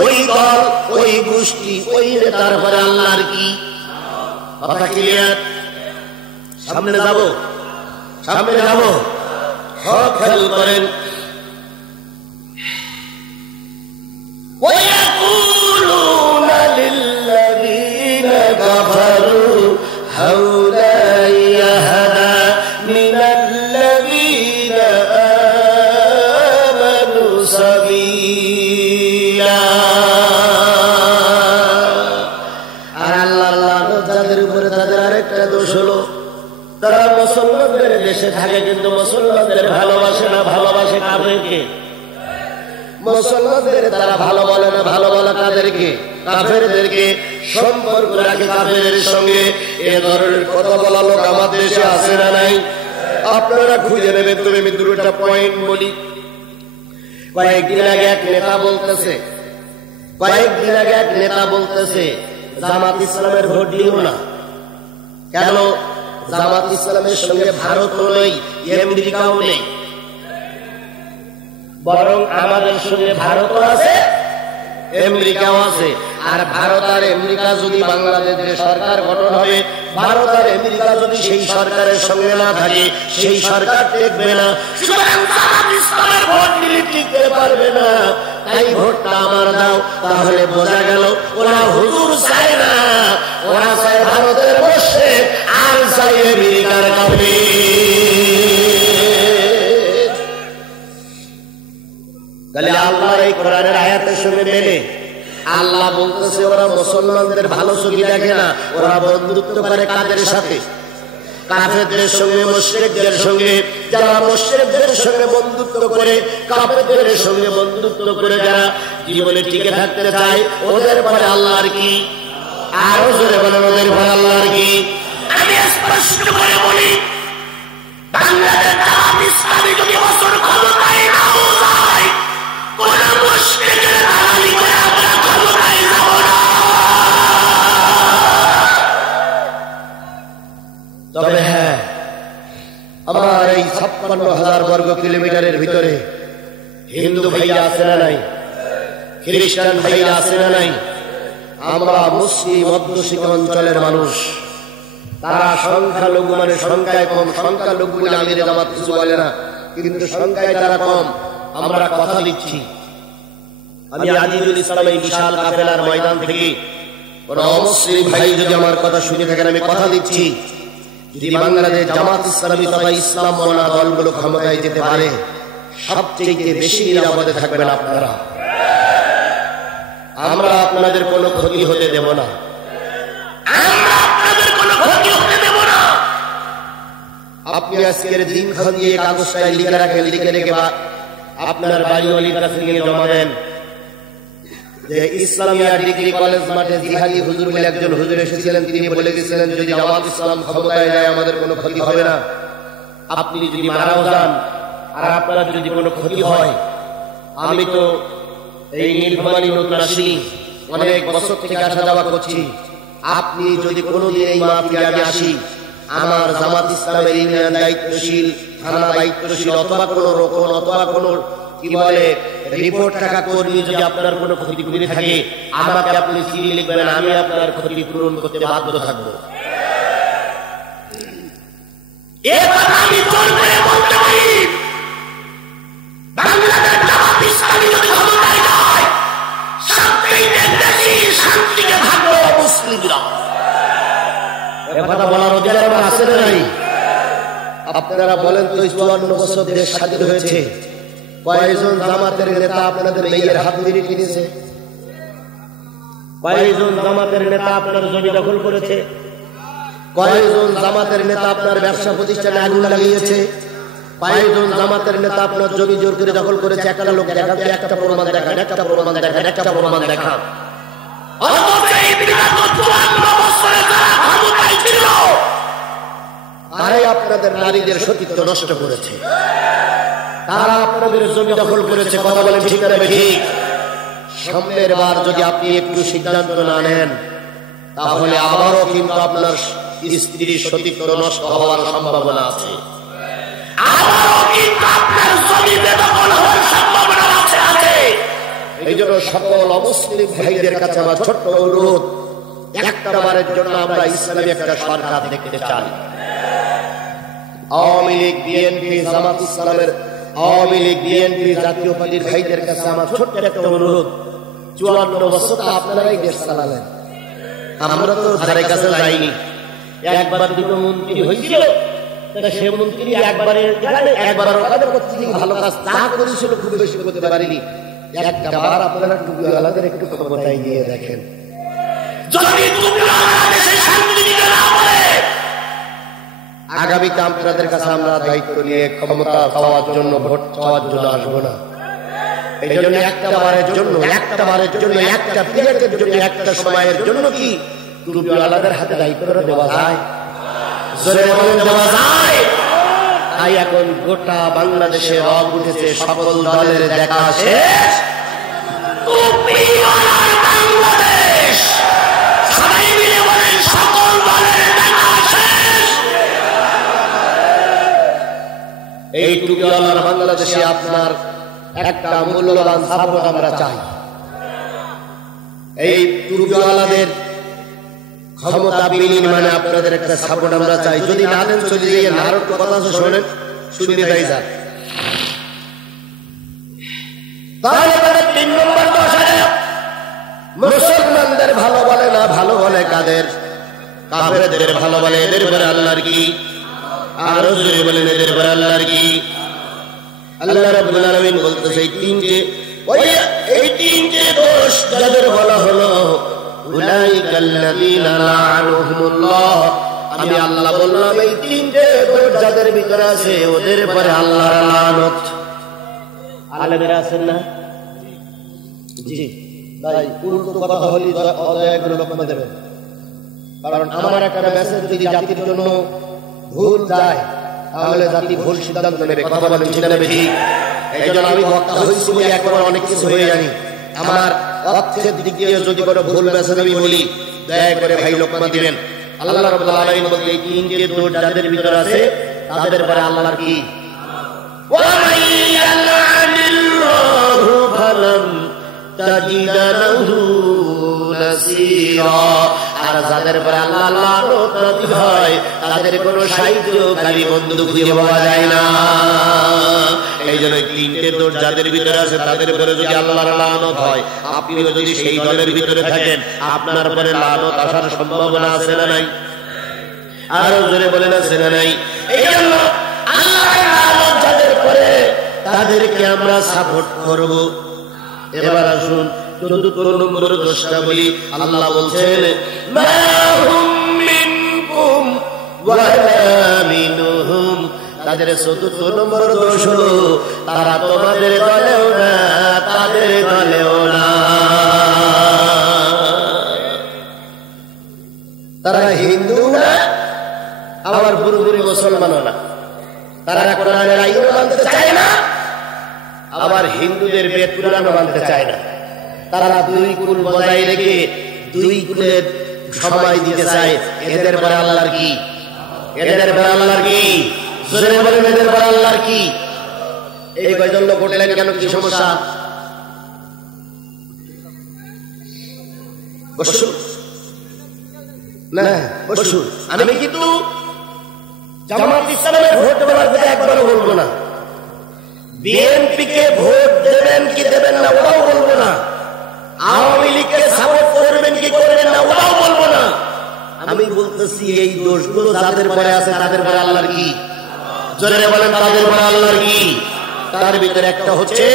ওই দল, ওই গোষ্ঠী, ওই নেতার পরে আল্লাহর কি। কথা ক্লিয়ার? সামনে যাব, সামনে যাব, সব খেয়াল করেন। وَيَقُولُونَ لِلَّذِينَ كَفَرُوا هَؤُلَاءِ أَهْدَىٰ مِنَ الَّذِينَ آمَنُوا سَبِيلًا। আর আল্লাহ যাদের উপরে তাদের আরেকটা দোষ হলো, তারা মুসলমানদের দেশে থাকে কিন্তু মুসলমানদের ভালোবাসে না, ভালোবাসে কাফেরকে। মুসলমানদের তারা ভালো বলে না, ভালো বলে কাদেরকে? কাফেরদেরকে। সম্পর্ক রাখে কাফেরের সঙ্গে। এ ধরনের কথা বলা লোক আমাদের দেশে আছে না নাই? আপনারা খুঁজে নেবেন। তুমি আমি দুটো পয়েন্ট বলি। কয়েকদিন আগে এক নেতা বলতেছে জামাত ইসলামের ভোট দিও না। কেন? জামাত ইসলামের সঙ্গে ভারতও নেই, আমেরিকাও নেই, বরং আমাদের সঙ্গে ভারতও আছে, আমেরিকাও আছে। আর ভারত আর আমেরিকা যদি বাংলাদেশের সরকার গঠন হবে, ভারত আর আমেরিকা যদি সেই সরকারের সঙ্গে না থাকে, সেই সরকার টিকবে না। সুতরাং জামাত ইসলামের ভোট দিলে টিকতে পারবে না। তাই ভোটটা আমার দাও। তাহলে বোঝা গেল ওরা হুজুর চায় না, ওরা চায় ভারতের বসে, আর চায় আমেরিকার কাফের। তাহলে আল্লাহর এই কোরআনের আয়াতের সঙ্গে মেলে। আল্লাহ বলতেছে ওরা মুসলমানদের ভালো ছবি দেখে না, ওরা বন্ধুত্ব করে কাদের সাথে? কাফেরদের সঙ্গে, মুশরিকদের সঙ্গে। যারা মুশরিকদের সঙ্গে বন্ধুত্ব করে, কাফেরদের সঙ্গে বন্ধুত্ব করে যারা জীবনে টিকে থাকতে চায়, ওদের পরে আল্লাহর কি। আরো জোরে বলেন, ওদের পরে আল্লাহর কি। আমি স্পষ্ট করে বলি, বাংলাদেশ জামাত ইসলামী যদি বছর ক্ষমতায় না যায়, কোন মুশরিকের দালালি করে আমরা ক্ষমতায় যাব না। তবে হ্যাঁ, আমার এই 56,000 বর্গ কিলোমিটারের ভিতরে হিন্দু ভাইরা আছে না নাই? খ্রিস্টান ভাইরা আছে না নাই? আমরা মুসলিম অধ্যুষিত অঞ্চলের মানুষ। তারা সংখ্যালঘু, মানে সংখ্যায় কম। সংখ্যালঘু বলে আমির জামাত কিছু বলে না, কিন্তু সংখ্যায় তারা কম। আমরা কথা দিচ্ছি, আমি আজিজুল ইসলাম এই বিশাল কাফেলার ময়দান থেকে কোন অমুসলিম ভাই যদি আমার কথা শুনে থাকেন, আমি কথা দিচ্ছি, যদি বাংলাদেশ জামাত ইসলামী তথা ইসলাম মনা দলগুলো ক্ষমতায় যেতে পারে, সবচেয়ে বেশি নিরাপদে থাকবেন আপনারা। আমরা আপনাদের কোনো ক্ষতি হতে দেব না, আমরা আপনাদের কোনো ক্ষতি হতে দেব না। আপনি আজকের দিনক্ষণ দিয়ে কাগজটায় লিখে রাখেন, লিখে রেখে বা আপনার বাড়িওয়ালির কাছে নিয়ে জমা দেন যে ইসলামিয়া ডিগ্রি কলেজ মাঠে জিহাদি হুজুর বলে একজন হুজুর এসেছিলেন, তিনি বলে গেছিলেন যদি জামাত ইসলাম ক্ষমতায় যায় আমাদের কোনো ক্ষতি হবে না। আপনি যদি মারাও যান আর আপনার যদি কোনো ক্ষতি হয়, আমি তো এই নীলফামারী নতুন আসিনি, অনেক বছর থেকে আসা যাওয়া করছি, আপনি যদি কোনোদিন এই মাহফিলে আমি আসি, আমার জামাত ইসলামের ইউনিয়ন দায়িত্বশীল, থানা দায়িত্বশীল অথবা কোনো রোকন অথবা কোনো কি বলে রিপোর্ট টাকা কর্মী যদি আপনার কোনো ক্ষতি করে থাকে, আমাকে আপনি চিঠি লিখবেন, আমি আপনার ক্ষতি পূরণ করতে বাধ্য থাকবো। আমি জোর করে বলতে পারি, বাংলাদেশ জামাত ইসলামী যদি ক্ষমতায় যায়, সবচেয়ে বেশি শান্তিতে থাকবো মুসলিমরা। কথা বলার অধিকার আমার আছে না নাই? আপনারা বলেন তো, 54 বছর দেশ স্বাধীন হয়েছে, কয়েকজন জামাতের নেতা আপনাদের মেয়ের হাত ধরে কিনেছে? কয়েকজন জামাতের নেতা আপনার জমি দখল করেছে? কয়েকজন জামাতের নেতা আপনার ব্যবসা প্রতিষ্ঠানে আগুন লাগিয়েছে? কয়েকজন জামাতের নেতা আপনার জমি জোর করে দখল করেছে? একটা লোক দেখাতে, একটা প্রমাণ দেখান, একটা প্রমাণ দেখান, একটা প্রমাণ দেখান। তারাই আপনাদের নারীদের সতীত্ব নষ্ট করেছে, তারা আপনাদের জমি দখল করেছে। কথা বলেন ঠিক না ঠিক? সামনের বার যদি আপনি একটু সিদ্ধান্ত না নেন, তাহলে আবারও কিন্তু আপনার স্ত্রীর সতীত্ব নষ্ট হওয়ার সম্ভাবনা আছে, আবারও কিন্তু আপনার জমি বেদখল হওয়ার সম্ভাবনা আছে। এই জন্য সকল অমুসলিম ভাইদের কাছে আমার ছোট্ট অনুরোধ, একটা বারের জন্য আমরা ইসলামী একটা সরকার দেখতে চাই। আওয়ামী লীগ, বিএনপি, জামাত ইসলামের, আওয়ামী লীগ, বিএনপি, জাতীয় পার্টির ভাইদের কাছে আমার ছোট্ট একটা অনুরোধ, 54 বছর তো আপনারাই দেশ চালালেন, আমরা তো ধারে কাছে যাইনি। একবার দুটো মন্ত্রী হয়েছিল, সে মন্ত্রী একবার ওখানে ভালো কাজ তা করেছিল, খুব বেশি করতে পারিনি। একটা বার আপনারা টুপিওয়ালাদের একটু ক্ষমতায় দিয়ে দেখেন, আগামীতে আপনাদের কাছে আমরা দায়িত্ব নিয়ে ক্ষমতা পাওয়ার জন্য, ভোট পাওয়ার জন্য আসবো না। এই জন্য একটা বারের জন্য, একটা বারের জন্য, একটা পিরিয়ডের জন্য, একটা সময়ের জন্য কি টুপিওয়ালাদের হাতে দায়িত্বটা দেওয়া যায়? জোরে বলেন, দেওয়া যায়? তাই এখন গোটা বাংলাদেশে রব উঠেছে, সকল দলের দেখা শেষ, টুপিওয়ালার বাংলাদেশ। সবাই মিলে বলেন, সকল দলের দেখা শেষ। এই টুপিওয়ালার বাংলাদেশে আপনার একটা মূল্যবান সাপোর্ট আমরা চাই। এই টুপিওয়ালাদের ক্ষমতা বিলীন মানে আপনাদের একটা সাপোর্ট আমরা চাই। যদি না দেন চলে যাই, নারদ কথা শোনেন, শুনে তাই যান। তাহলে 3 নম্বর দশায় মুসলমানদের ভালো বলে না, ভালো বলে কাদের? কাফেরদের ভালো বলে। এদের পরে আল্লাহর কি? আরো জোরে বলেন, এদের পরে আল্লাহর কি? আল্লাহ রাব্বুল আলামিন বলতেছে এই তিনটে দোষ যাদের বলা হলো, উলাইকাল্লাযীনা লা'আনুহুমুল্লাহ, আমি আল্লাহ বললাম এই তিনটে দোষ যাদের ভিতরে আছে ওদের পরে আল্লাহর লানত। আলেমেরা আছেন না? জি ভাই, উল্টো কথা হলি অদয়াগুলো লোকমা দেবেন, কারণ আমার একটা মেসেজ যদি জাতির জন্য ভুল যায় তাহলে জাতি ভুল সিদ্ধান্ত নেবে। কথা বলেন ঠিক না ঠিক? এই জন্য আমি বক্তা হয়েছি বলে একবার অনেক কিছু হয়ে জানি। আমার অর্থের দিক দিয়ে যদি কোনো ভুল মেসেজ আমি বলি, দয়া করে ভাই লোকমা দিবেন। আল্লাহ রাব্বুল আলামিন বলেন এই তিনটে দোষ যাদের ভিতরে আছে তাদের পরে আল্লাহর কি? ওয়া মাইয়াল্লাহু ফালান তাজিদা লাহু নাসীরা, আর যাদের পরে আল্লাহ লানত নাযিল হয় তাদের কোনো সাহায্যকারী বন্ধু খুঁজে পাওয়া যায় না। এই জন্য তিনটে দোষ যাদের ভিতরে আছে তাদের পরে যদি আল্লাহর লানত হয়, আপনিও যদি সেই দলের ভিতরে থাকেন, আপনার পরে লানত আসার সম্ভাবনা আছে না নাই? আরো জোরে বলেন, আছে না নাই? এই জন্য আল্লাহর লানত যাদের পরে তাদেরকে আমরা সাপোর্ট করব। এবার আসুন চতুর্থ নম্বর দোষটা বলি, আল্লাহ বলছেন মা হুম মিনকুম ওয়ালা মিনহুম, তাদের চতুর্থ নম্বর দোষ হলো তারা তোমাদের দলেও না তাদের দলেও না। তারা হিন্দু না আবার পুরোপুরি মুসলমানও না, তারা কোরআনের আইন মানতে চায় না আবার হিন্দুদের বেদ পুরাণ মানতে চায় না। তারা দুই কুল বজায় রেখে দুই কুলের সময় দিতে চায়। এদের পরে আল্লাহর কি? এদের পরে আল্লাহর কি? জোরে বলেন এদের পরে আল্লাহর কি? এই কয়জন লোক উঠলেন কেন? কি সমস্যা? বসুন না বসুন। আমি কিন্তু জামাত ইসলামের ভোট দেওয়ার কথা একবারও বলবো না, বিএনপি কে ভোট দেবেন কি দেবেন না ওটাও বলবো না, আওয়ামী লীগকে সাপোর্ট করবেন কি করবেন না ওটাও বলবো না। আমি বলতেছি এই দোষগুলো যাদের পরে আছে তাদের পরে আল্লাহর কি? জোরে বলেন তাদের পরে আল্লাহর কি? তার ভিতরে একটা হচ্ছে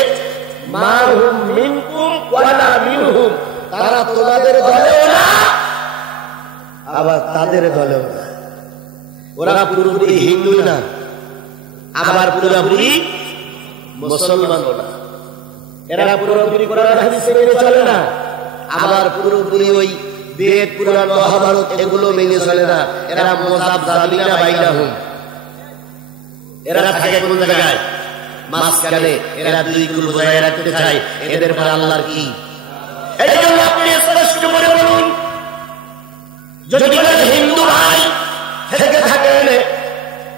মা হুম মিনকুম ওয়ালা মিনহুম, তারা তোমাদের দলেও না আবার তাদের দলেও না। ওরা পুরোপুরি হিন্দু না আবার পুরোপুরি মুসলমানও না। এরা পুরোপুরি কোরআন হাদিস মেনে চলে না আবার পুরোপুরি ওই বেদ পুরাণ মহাভারত এগুলো মেনে চলে না। এরা মুযাবযাবিনা বাইনাহুম, এরা থাকে কোন জায়গায়? মাঝখানে। এরা দুই কুল বজায় রাখতে চায়। এদের পরে আল্লাহর কি? এই জন্য আপনি স্পষ্ট করে বলুন, যদি হিন্দু ভাই থেকে থাকেন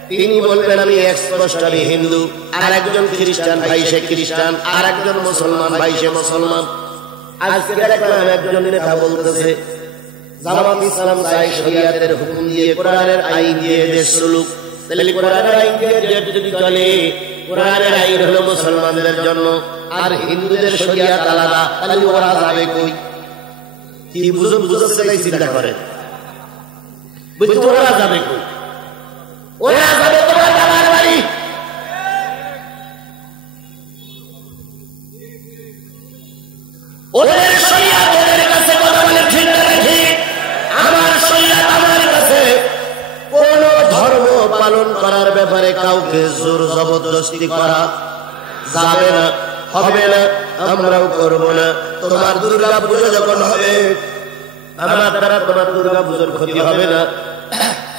তিনি বলবেন আমি স্পষ্ট আমি হিন্দু, আর একজন খ্রিস্টান ভাই সে খ্রিস্টান, আর একজন মুসলমান ভাই সে মুসলমান। আজকে দেখলাম একজন নেতা বলতেছে জামাত ইসলাম চাই শরিয়াতের হুকুম দিয়ে কোরআনের আইন দিয়ে দেশ চলুক। তাহলে কোরআনের আইন দিয়ে দেশ যদি চলে, কোরআনের আইন হলো মুসলমানদের জন্য আর হিন্দুদের শরিয়াত আলাদা, তাহলে ওরা যাবে কই? কি বুঝুন? বুঝতে চাই, চিন্তা করেন। বুঝতে ওরা যাবে কই? ওরা যাবে তোমার বাবার বাড়ি। ওদের শরিয়াত ওদের কাছে কথা বলে ঠিক না ঠিক? আমার শরিয়াত আমার কাছে। কোন ধর্ম পালন করার ব্যাপারে কাউকে জোর জবরদস্তি করা যাবে না, হবে না, আমরাও করব না। তোমার দুর্গা পুজো যখন হবে আমার দ্বারা তোমার দুর্গা পুজোর ক্ষতি হবে না,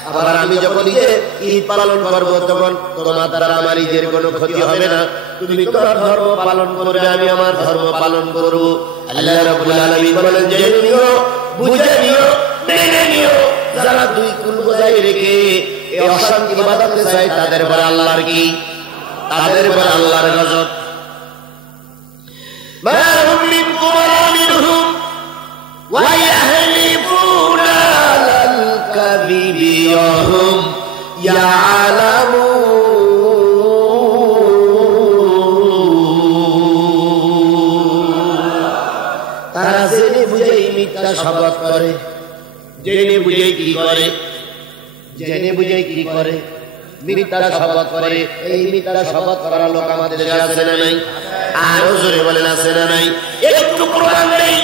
আবার আমি যখন ঈদ পালন করবো তখন তোমার দ্বারা আমার ঈদের কোনো ক্ষতি হবে না। তুমি তোমার ধর্ম পালন করবে, আমি আমার ধর্ম পালন করবো। আল্লাহ রাব্বুল আলামিন বলেন জেনে নিও, বুঝে নিও, মেনে নিও। যারা দুই কুল বজায় রেখে এই অশান্তি বাঁধাতে চায় তাদের পরে আল্লাহর কি? তাদের পরে আল্লাহর গজব। মা হুম মিনকুম ওয়ালা মিনহুম ওয়া ইয়াহলিফুনা আলাল কাযিবি ওয়া হুম ইয়ালামুন। তারা জেনে বুঝেই মিথ্যা শপথ করে। জেনে বুঝেই কি করে? জেনে বুঝেই কি করে? মিথ্যা শপথ করে। এই মিথ্যা শপথ করা লোক আমাদের দেশে আছে না নাই? আরো জোরে বলেন আছে না নাই? একটু প্রমাণ নেই।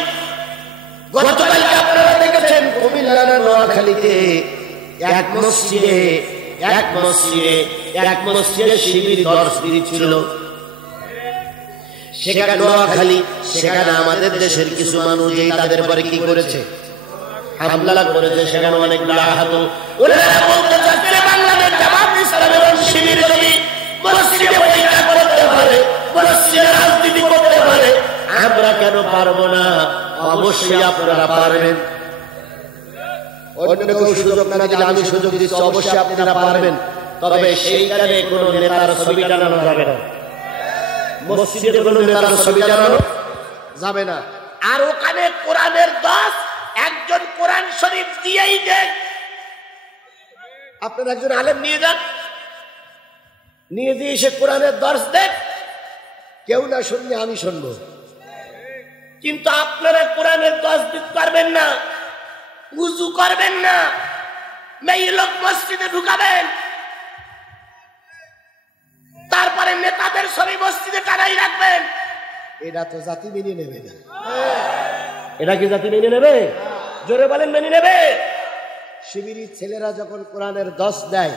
গতকালকে আপনারা দেখেছেন কুমিল্লা না নোয়াখালীতে এক মসজিদে শিবির দর্শ দিচ্ছিল। সেখানে নোয়াখালী, সেখানে আমাদের দেশের কিছু মানুষ এই তাদের পরে কি করেছে? হামলা করেছে। সেখানে অনেকগুলো আহত। ওনারা বলতে চাচ্ছে বাংলাদেশ জামাত ইসলামের শিবির যদি মসজিদে বৈঠক করতে পারে, মসজিদে রাজনীতি করতে পারে, আমরা কেন পারবো না? অবশ্যই আপনারা পারবেন। অন্য কেউ সুযোগ না দিলে আমি সুযোগ দিচ্ছি, অবশ্যই আপনারা পারবেন। তবে সেইখানে কোনো নেতার ছবি টানানো যাবে না, মসজিদে কোনো নেতার ছবি টানানো যাবে না। আর ওখানে কোরআনের 10 একজন কোরআন শরীফ দিয়েই দেন। আপনার একজন আলেম নিয়ে যান, নিয়ে দিয়ে সে কোরআনের দর্শ দেন। কেউ না শুনলে আমি শুনবো, কিন্তু আপনারা কোরআনের দর্শ দিতে পারবেন না, উযু করবেন না, মেয়ে লোক মসজিদে ঢুকাবেন, তারপরে নেতাদের ছবি মসজিদে টানাই রাখবেন। এটা তো জাতি মেনে নেবে না। এটা কি জাতি মেনে নেবে? জোরে বলেন মেনে নেবে? শিবিরের ছেলেরা যখন কোরআনের দর্শ দেয়,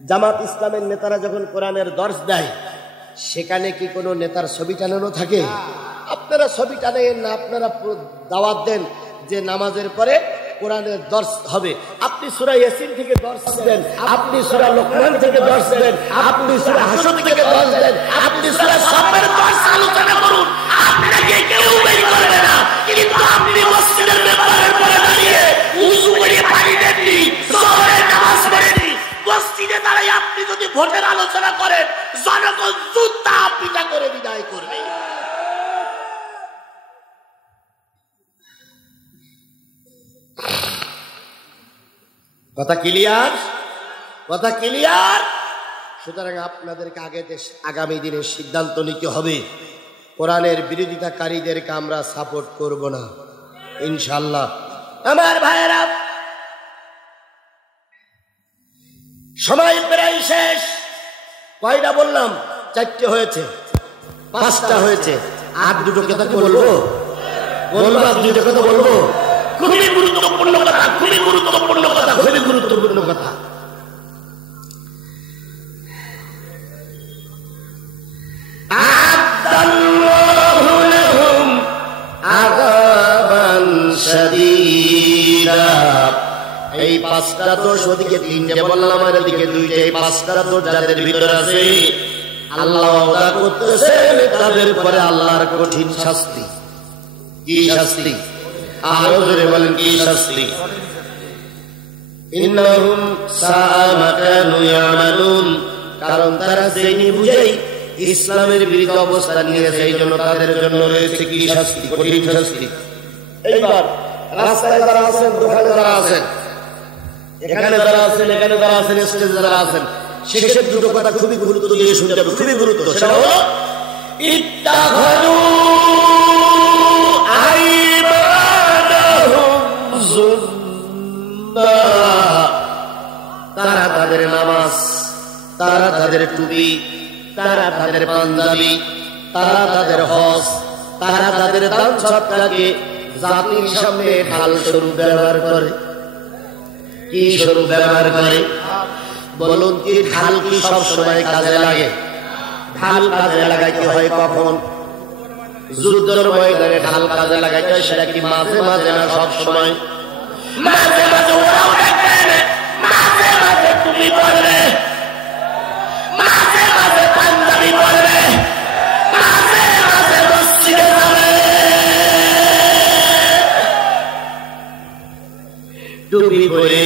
জামাত ইসলামের নেতারা যখন কোরআনের দর্শ দেয়, সেখানে কি কোনো নেতার ছবি টানানো থাকে? আপনারা ছবি টানেন না, আপনারা দাওয়াত দেন যে নামাজের পরে কোরআনের দর্শ হবে। আপনি সূরা ইয়াসিন থেকে দর্শ দেন, আপনি সূরা লোকমান থেকে দর্শ দেন, আপনি সূরা হাসর থেকে দর্শ দেন, আপনি সূরা সাফের দর্শ আলোচনা করুন, আপনাকে কেউ বের করবে না। কিন্তু আপনি মসজিদের মেম্বারের পরে দাঁড়িয়ে উযু করে পানি দেননি, জোহরের নামাজ পড়েননি, মসজিদে দাঁড়িয়ে আপনি যদি ভোটের আলোচনা করেন, জনগণ জুতা পিটা করে বিদায় করবে। কথা ক্লিয়ার? কথা ক্লিয়ার? সুতরাং আপনাদেরকে আগামী দিনে সিদ্ধান্ত নিতে হবে, কোরআনের বিরোধিতাকারীদেরকে আমরা সাপোর্ট করব না ইনশাআল্লাহ। আমার ভাইয়েরা, সময় প্রায় শেষ। কয়টা বললাম? 4টে হয়েছে, 5টা হয়েছে, আর 2টো কথা কি বলবো? বলবো, আর 2টো কথা বলবো। খুবই গুরুত্বপূর্ণ কথা, খুবই গুরুত্বপূর্ণ কথা, খুবই গুরুত্বপূর্ণ কথা। আদাল্লাহু লাহুম আযাবান শাদীদা। এই 5টা দোষ, ওদিকে 3টে বললাম আর এদিকে 2টে। এই 5টা দোষ যাদের ভিতরে আছে, আল্লাহ ওয়াদা করতেছেন তাদের উপরে আল্লাহর কঠিন শাস্তি। কি শাস্তি? আরো জোরে বলেন, কি শাস্তি? ইন্নাহুম সাআ মা কানু ইয়ামালুন। কারণ তারা জেনে বুঝেই ইসলামের বিরুদ্ধে অবস্থান নিয়েছে, এই জন্য তাদের জন্য রয়েছে কি শাস্তি? কঠিন শাস্তি। এইবার রাস্তায় যারা আছেন, দোকানে যারা আছেন, এখানে যারা আছেন, এখানে যারা আছেন, স্টেজে যারা আছেন, শেষের 2টো কথা খুবই গুরুত্ব দিয়ে শুনতে হবে, খুবই গুরুত্ব। সেটা হলো ইত্তাখাযু তারা তাদের নামাজ, তারা তাদের টুপি, তারা তাদের পাঞ্জাবি, তারা তাদের হজ, তারা তাদের দান সদকাকে জাতির সামনে ঢাল স্বরূপ ব্যবহার করে। কি স্বরূপ ব্যবহার করে বলুন? কি ঢাল কি সব সময় কাজে লাগে? ঢাল কাজে লাগাইতে হয় কখন? যুদ্ধের ময়দানে ঢাল কাজে লাগাইতে হয়, সেটা কি মাঝে মাঝে না সব সময়? মাঝে মাঝে ওরাও দেখবেন, মাঝে মাঝে টুপি পরবে, মাঝে মাঝে পাঞ্জাবি পরবে, মাঝে মাঝে মসজিদে যাবে, টুপি পরে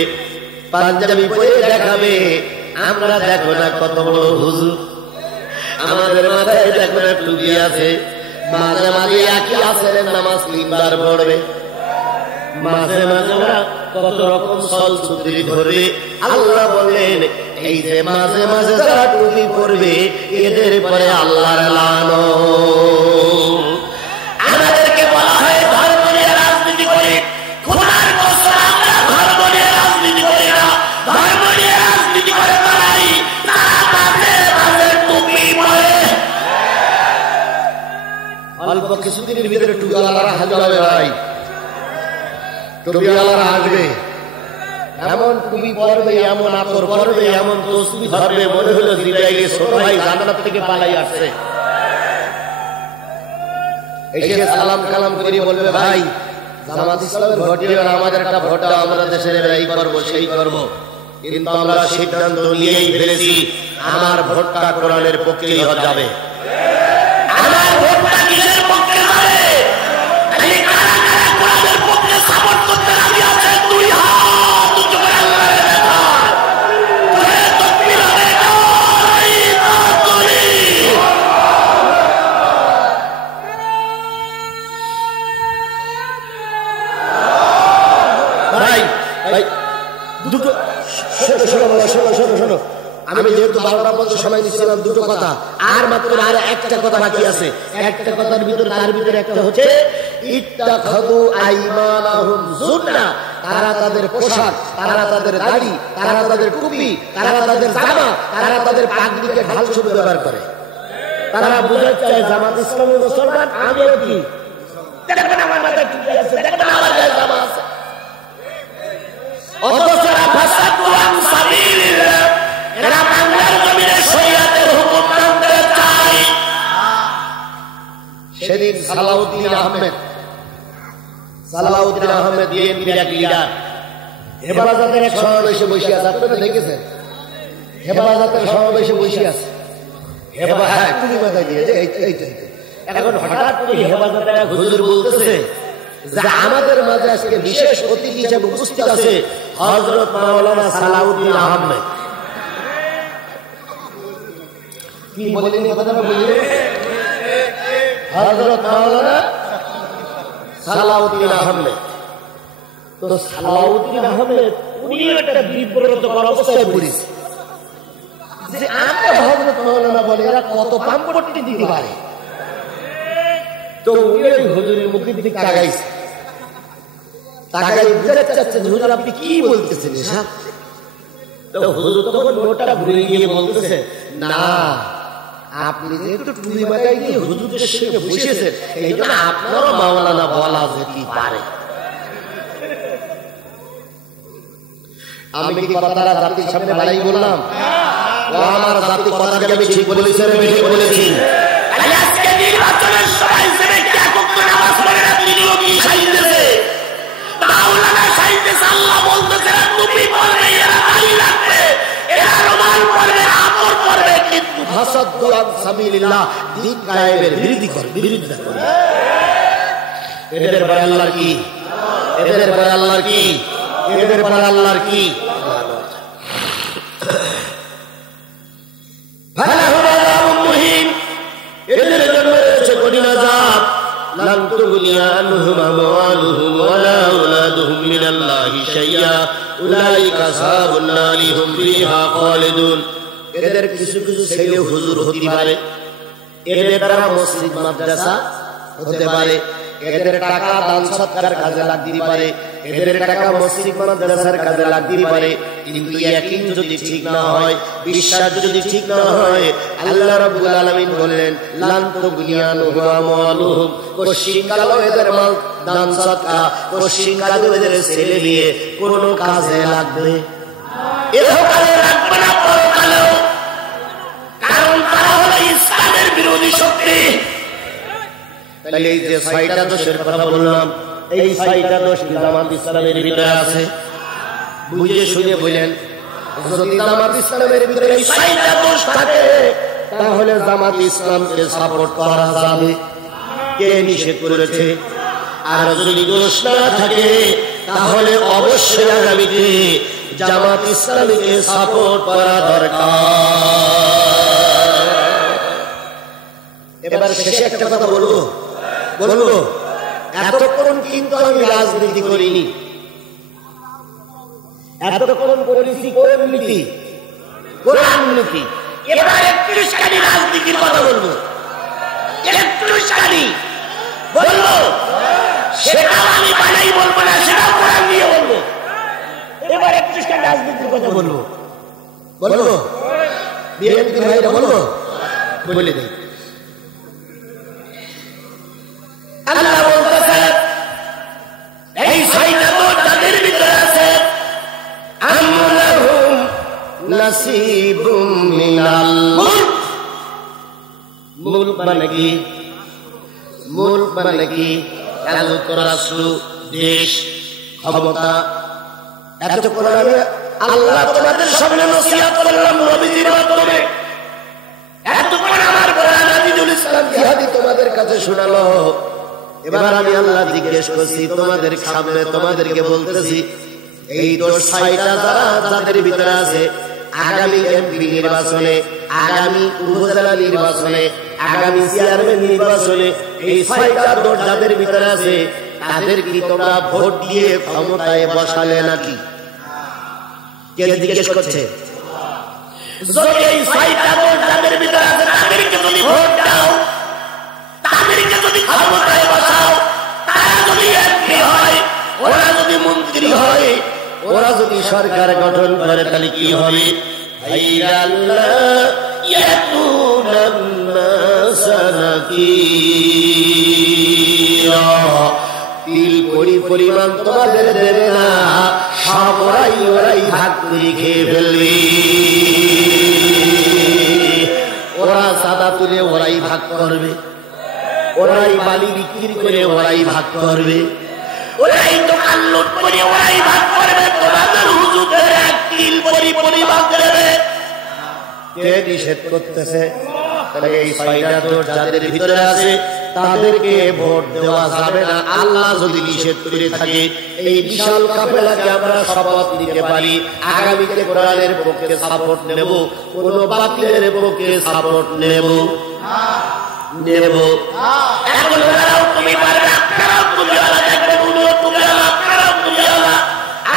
পাঞ্জাবি পরে দেখাবে। আমরা দেখো না কত বড় হুজুর, আমাদের মাথায় দেখো না টুপি আছে, মাঝে মাঝে একই আসরের নামাজ 3 বার পড়বে, মাঝে মাঝে ওরা কত রকম সলসুত্রি ধরবে। আল্লাহ বললেন, এই যে মাঝে মাঝে যারা টুপি পরবে, এদের পরে আল্লাহর লানত। আমাদেরকে বলা হয় ধর্ম নিয়ে রাজনীতি করে, খোদার কসম আমরা ধর্ম নিয়ে রাজনীতি করি না। ধর্ম নিয়ে রাজনীতি করে তারাই, তারা মাঝে মাঝে টুপি পরে। অল্প কিছুদিনের ভিতরে টুপিওয়ালারা হাজির হবে ভাই, টুপিওয়ালারা আসবে, এমন টুপি পরবে, এমন আতর পরবে, এমন তসবিহ ধরবে, মনে হলো জিবরাইলের ছোট ভাই জান্নাত থেকে পালাই আসছে। এসে সালাম কালাম করে বলবে, ভাই জামাত ইসলামের ভোট দিবেন, আমাদের একটা ভোট দাও, আমরা দেশের এই করবো সেই করবো। কিন্তু আমরা সিদ্ধান্ত নিয়েই ফেলেছি, আমার ভোটটা কোরআনের পক্ষেই যাবে। আমার ভোটটা কিসের পক্ষে যাবে? কোরআনের পক্ষে সাপোর্ট করতে রাজি আছে? 2 হাত উঁচু করে আল্লাহর দেখায়। তাকবীর হবে, নারায়ে তাকবীর। ভাই ভাই দুটো শোনো, আমি যেহেতু 12টা পর্যন্ত সময় নিচ্ছিলাম, 2টো কথা আর মাত্র আর একটা কথা বাকি আছে। একটা কথার ভিতরে, তার ভিতরে একটা হচ্ছে ইত্তাখাযু আইমানাহুম যুন্না। তারা তাদের পোশাক, তারা তাদের দাড়ি, তারা তাদের টুপি, তারা তাদের জামা, তারা তাদের পাগড়িকে ঢাল স্বরূপ ব্যবহার করে। তারা বুঝাতে চায় জামাত ইসলামী মুসলমান, আমিও কি, দেখবেন আমার মাথায় টুপি আছে, দেখবেন আমার গায়ে জামা আছে। অথচ এরা বাংলার জমিনে শরীয়তের হুকুম মানতে চায়। সেদিন সালাউদ্দিন আহমেদ বিএনপির এক লিডার হেফাজতের এক সমাবেশে বসে আছে, আপনারা দেখেছেন? হেফাজতের সমাবেশে বসে আছে, এখন হঠাৎ করে হেফাজতের এক হুজুর বলতেছে যে আমাদের মাঝে আজকে বিশেষ অতিথি হিসেবে উপস্থিত আছে হযরত মাওলানা সালাউদ্দিন আহমেদ। কি বলেন কথাটা বুঝলেন? হযরত মাওলানা সালাউদ্দিন আহমেদ। তো সালাউদ্দিন আহমেদ উনি একটা বিব্রতকর অবস্থায় পড়েছে যে আমরা হযরত মাওলানা বলে এরা কত পাম্পট্টি দিতে পারে। তো উনি হুজুরের মুখের দিকে তাকাইছে, তাকাই বুঝাতে চাচ্ছে হুজুর আপনি কি বলতেছেন এসব? তো হুজুর তখন মোটা ঘুরে গিয়ে বলতেছে, না আপনি যেহেতু টুপি মাথায় দিয়ে হুজুরের সঙ্গে বসেছেন এই জন্য আপনারও মাওলানা বলা যেতে পারে। আমি কি কথাটা জাতির সামনে বাড়াই বললাম? আমার জাতি কথাকে আমি ঠিক বলেছি, ঠিক বলেছি। আজকে নির্বাচনের সময় যে ব্যক্তি একক নামাজ পড়ে না তিনি কি সাইতেছে? মাওলানা সাইতেছে, আল্লাহ বলতেছে টুপি পরবে, এরা দাড়ি রাখবে, এরা রুমাল পরবে, আতর পরবে, কিন্তু ফাসাদু আন সাবিলিল্লাহ দ্বীন কায়েমের বিরোধিতা করবে। এদের পরে আল্লাহর কি? এদের পরে আল্লাহর কি? এদের পরে আল্লাহর কি? এদের জন্য রয়েছে কঠিন আযাব। লান তুগনি আনহুম আমওয়ালুহুম ওয়ালা আওলাদুহুম মিনাল্লাহি শাইয়্যা উলাইকা আসহাবুন নারি হুম ফিহা খালিদুন। এদের কিছু কিছু ছেলে হুজুর হতে পারে, এদের দ্বারা মসজিদ মাদ্রাসা হতে পারে, এদের টাকা দান সৎকার কাজে লাগতে পারে, এদের টাকা মসজিদ মাদ্রাসার কাজে লাগতে পারে, কিন্তু ইয়াকিন যদি ঠিক না হয়, বিশ্বাস যদি ঠিক না হয়, আল্লাহ রাব্বুল আলামিন বললেন লান তুগনি আনহুম আমওয়ালুহুম, কোশ্চিনকালেও এদের মাল দান সৎকা, কোশ্চিনকালেও এদের ছেলে বিয়ে কোনো কাজে লাগবে, ইহকালে লাগবে না, পরকালেও। কারণ তারা হলো ইসলামের বিরোধী শক্তি। তাহলে এই যে ৬টা দোষের কথা বললাম, এই ৬টা দোষ কি জামাত ইসলামের ভিতরে আছে? বুঝে শুনে বললেন, যদি জামাত ইসলামের ভিতরে এই ৬টা দোষ থাকে তাহলে জামাত ইসলামকে সাপোর্ট করা যাবে? কে নিষেধ করেছে? আর যদি দোষ না থাকে তাহলে অবশ্যই আগামীতে জামাত ইসলামীকে সাপোর্ট করা দরকার। এবার শেষে একটা কথা বলবো, এতক্ষণ কিন্তু আমি রাজনীতি করিনি, এতক্ষণ করেছি কোরআন নীতি। এবার ৩১ রাজনীতির কথা বলবো, ৩১ বলবো, সেটাও আমি বানাই বলবো না, সেটাও কোরআন দিয়ে বলবো। এবার ৩১ রাজনীতির কথা বলবো, বিএনপি ভাইরা বলবো, বলে দেই। আল্লাহ বলতেছে এই ৬টা দোষ যাদের ভিতরে আছে, আমলাহুম নাসিবুম মিনাল মুলক। মুলক মানে কি? মুলক মানে কি? রাজত্ব, রাষ্ট্র, দেশ, ক্ষমতা। এতক্ষণ আমি আল্লাহ তোমাদের সামনে নসিহত করলাম নবীজির মাধ্যমে, এতক্ষণ আমার কোরআন আমিনুল ইসলাম জিহাদি তোমাদের কাছে শোনালো। এবার আমি আল্লাহ জিজ্ঞেস করছি তোমাদের সামনে, তোমাদেরকে বলতেছি এই দোষ ৬টা যাদের ভিতরে আছে, আগামী এমপি নির্বাচনে, আগামী উপজেলা নির্বাচনে, আগামী চেয়ারম্যান নির্বাচনে এই ৬টা দোষ যাদের ভিতরে আছে তাদের কি তোমরা ভোট দিয়ে ক্ষমতায় বসালে নাকি? কে জিজ্ঞেস করছে? যদি এই ৬টা দোষ যাদের ভিতরে আছে তাদেরকে যদি ভোট দাও, তাদেরকে যদি ক্ষমতায় বসাও, তারা যদি এমপি হয়, ওরা যদি মন্ত্রী হয়, ওরা যদি সরকার গঠন করে, তাহলে কি হবে? আল্লাহ ইয়াতুনান নাসানাকিরা, তিল কড়ি পরিমাণ তোমাদের দেবে না, সব ওরাই ভাগ করে খেয়ে ফেলবে। ওরা সাদা তুলে ওরাই ভাগ করবে, ওরাই বালি বিক্রি করে ওরাই ভাগ করবে, ওরাই দোকান লুট করে ওরাই ভাগ করবে। তোমাদের হুজুরদের এক তিল পরিমাণ দেবে। কে নিষেধ করতেছে? তাহলে এই ছয়টা জোট যাদের ভিতরে আছে তাদেরকে ভোট দেওয়া যাবে না, আল্লাহ যদি নিষেধ করে থাকে। এই বিশাল কাফেলাকে আমরা শপথ নিতে পারি, আগামীতে কোরআনের পক্ষে সাপোর্ট নেব, কোন বাতিলের পক্ষে সাপোর্ট নেব। এখন তুমি পারবে, আপনারাও তুমি আলা দেখবে, তুমি আলা, আপনারাও তুমি আলা।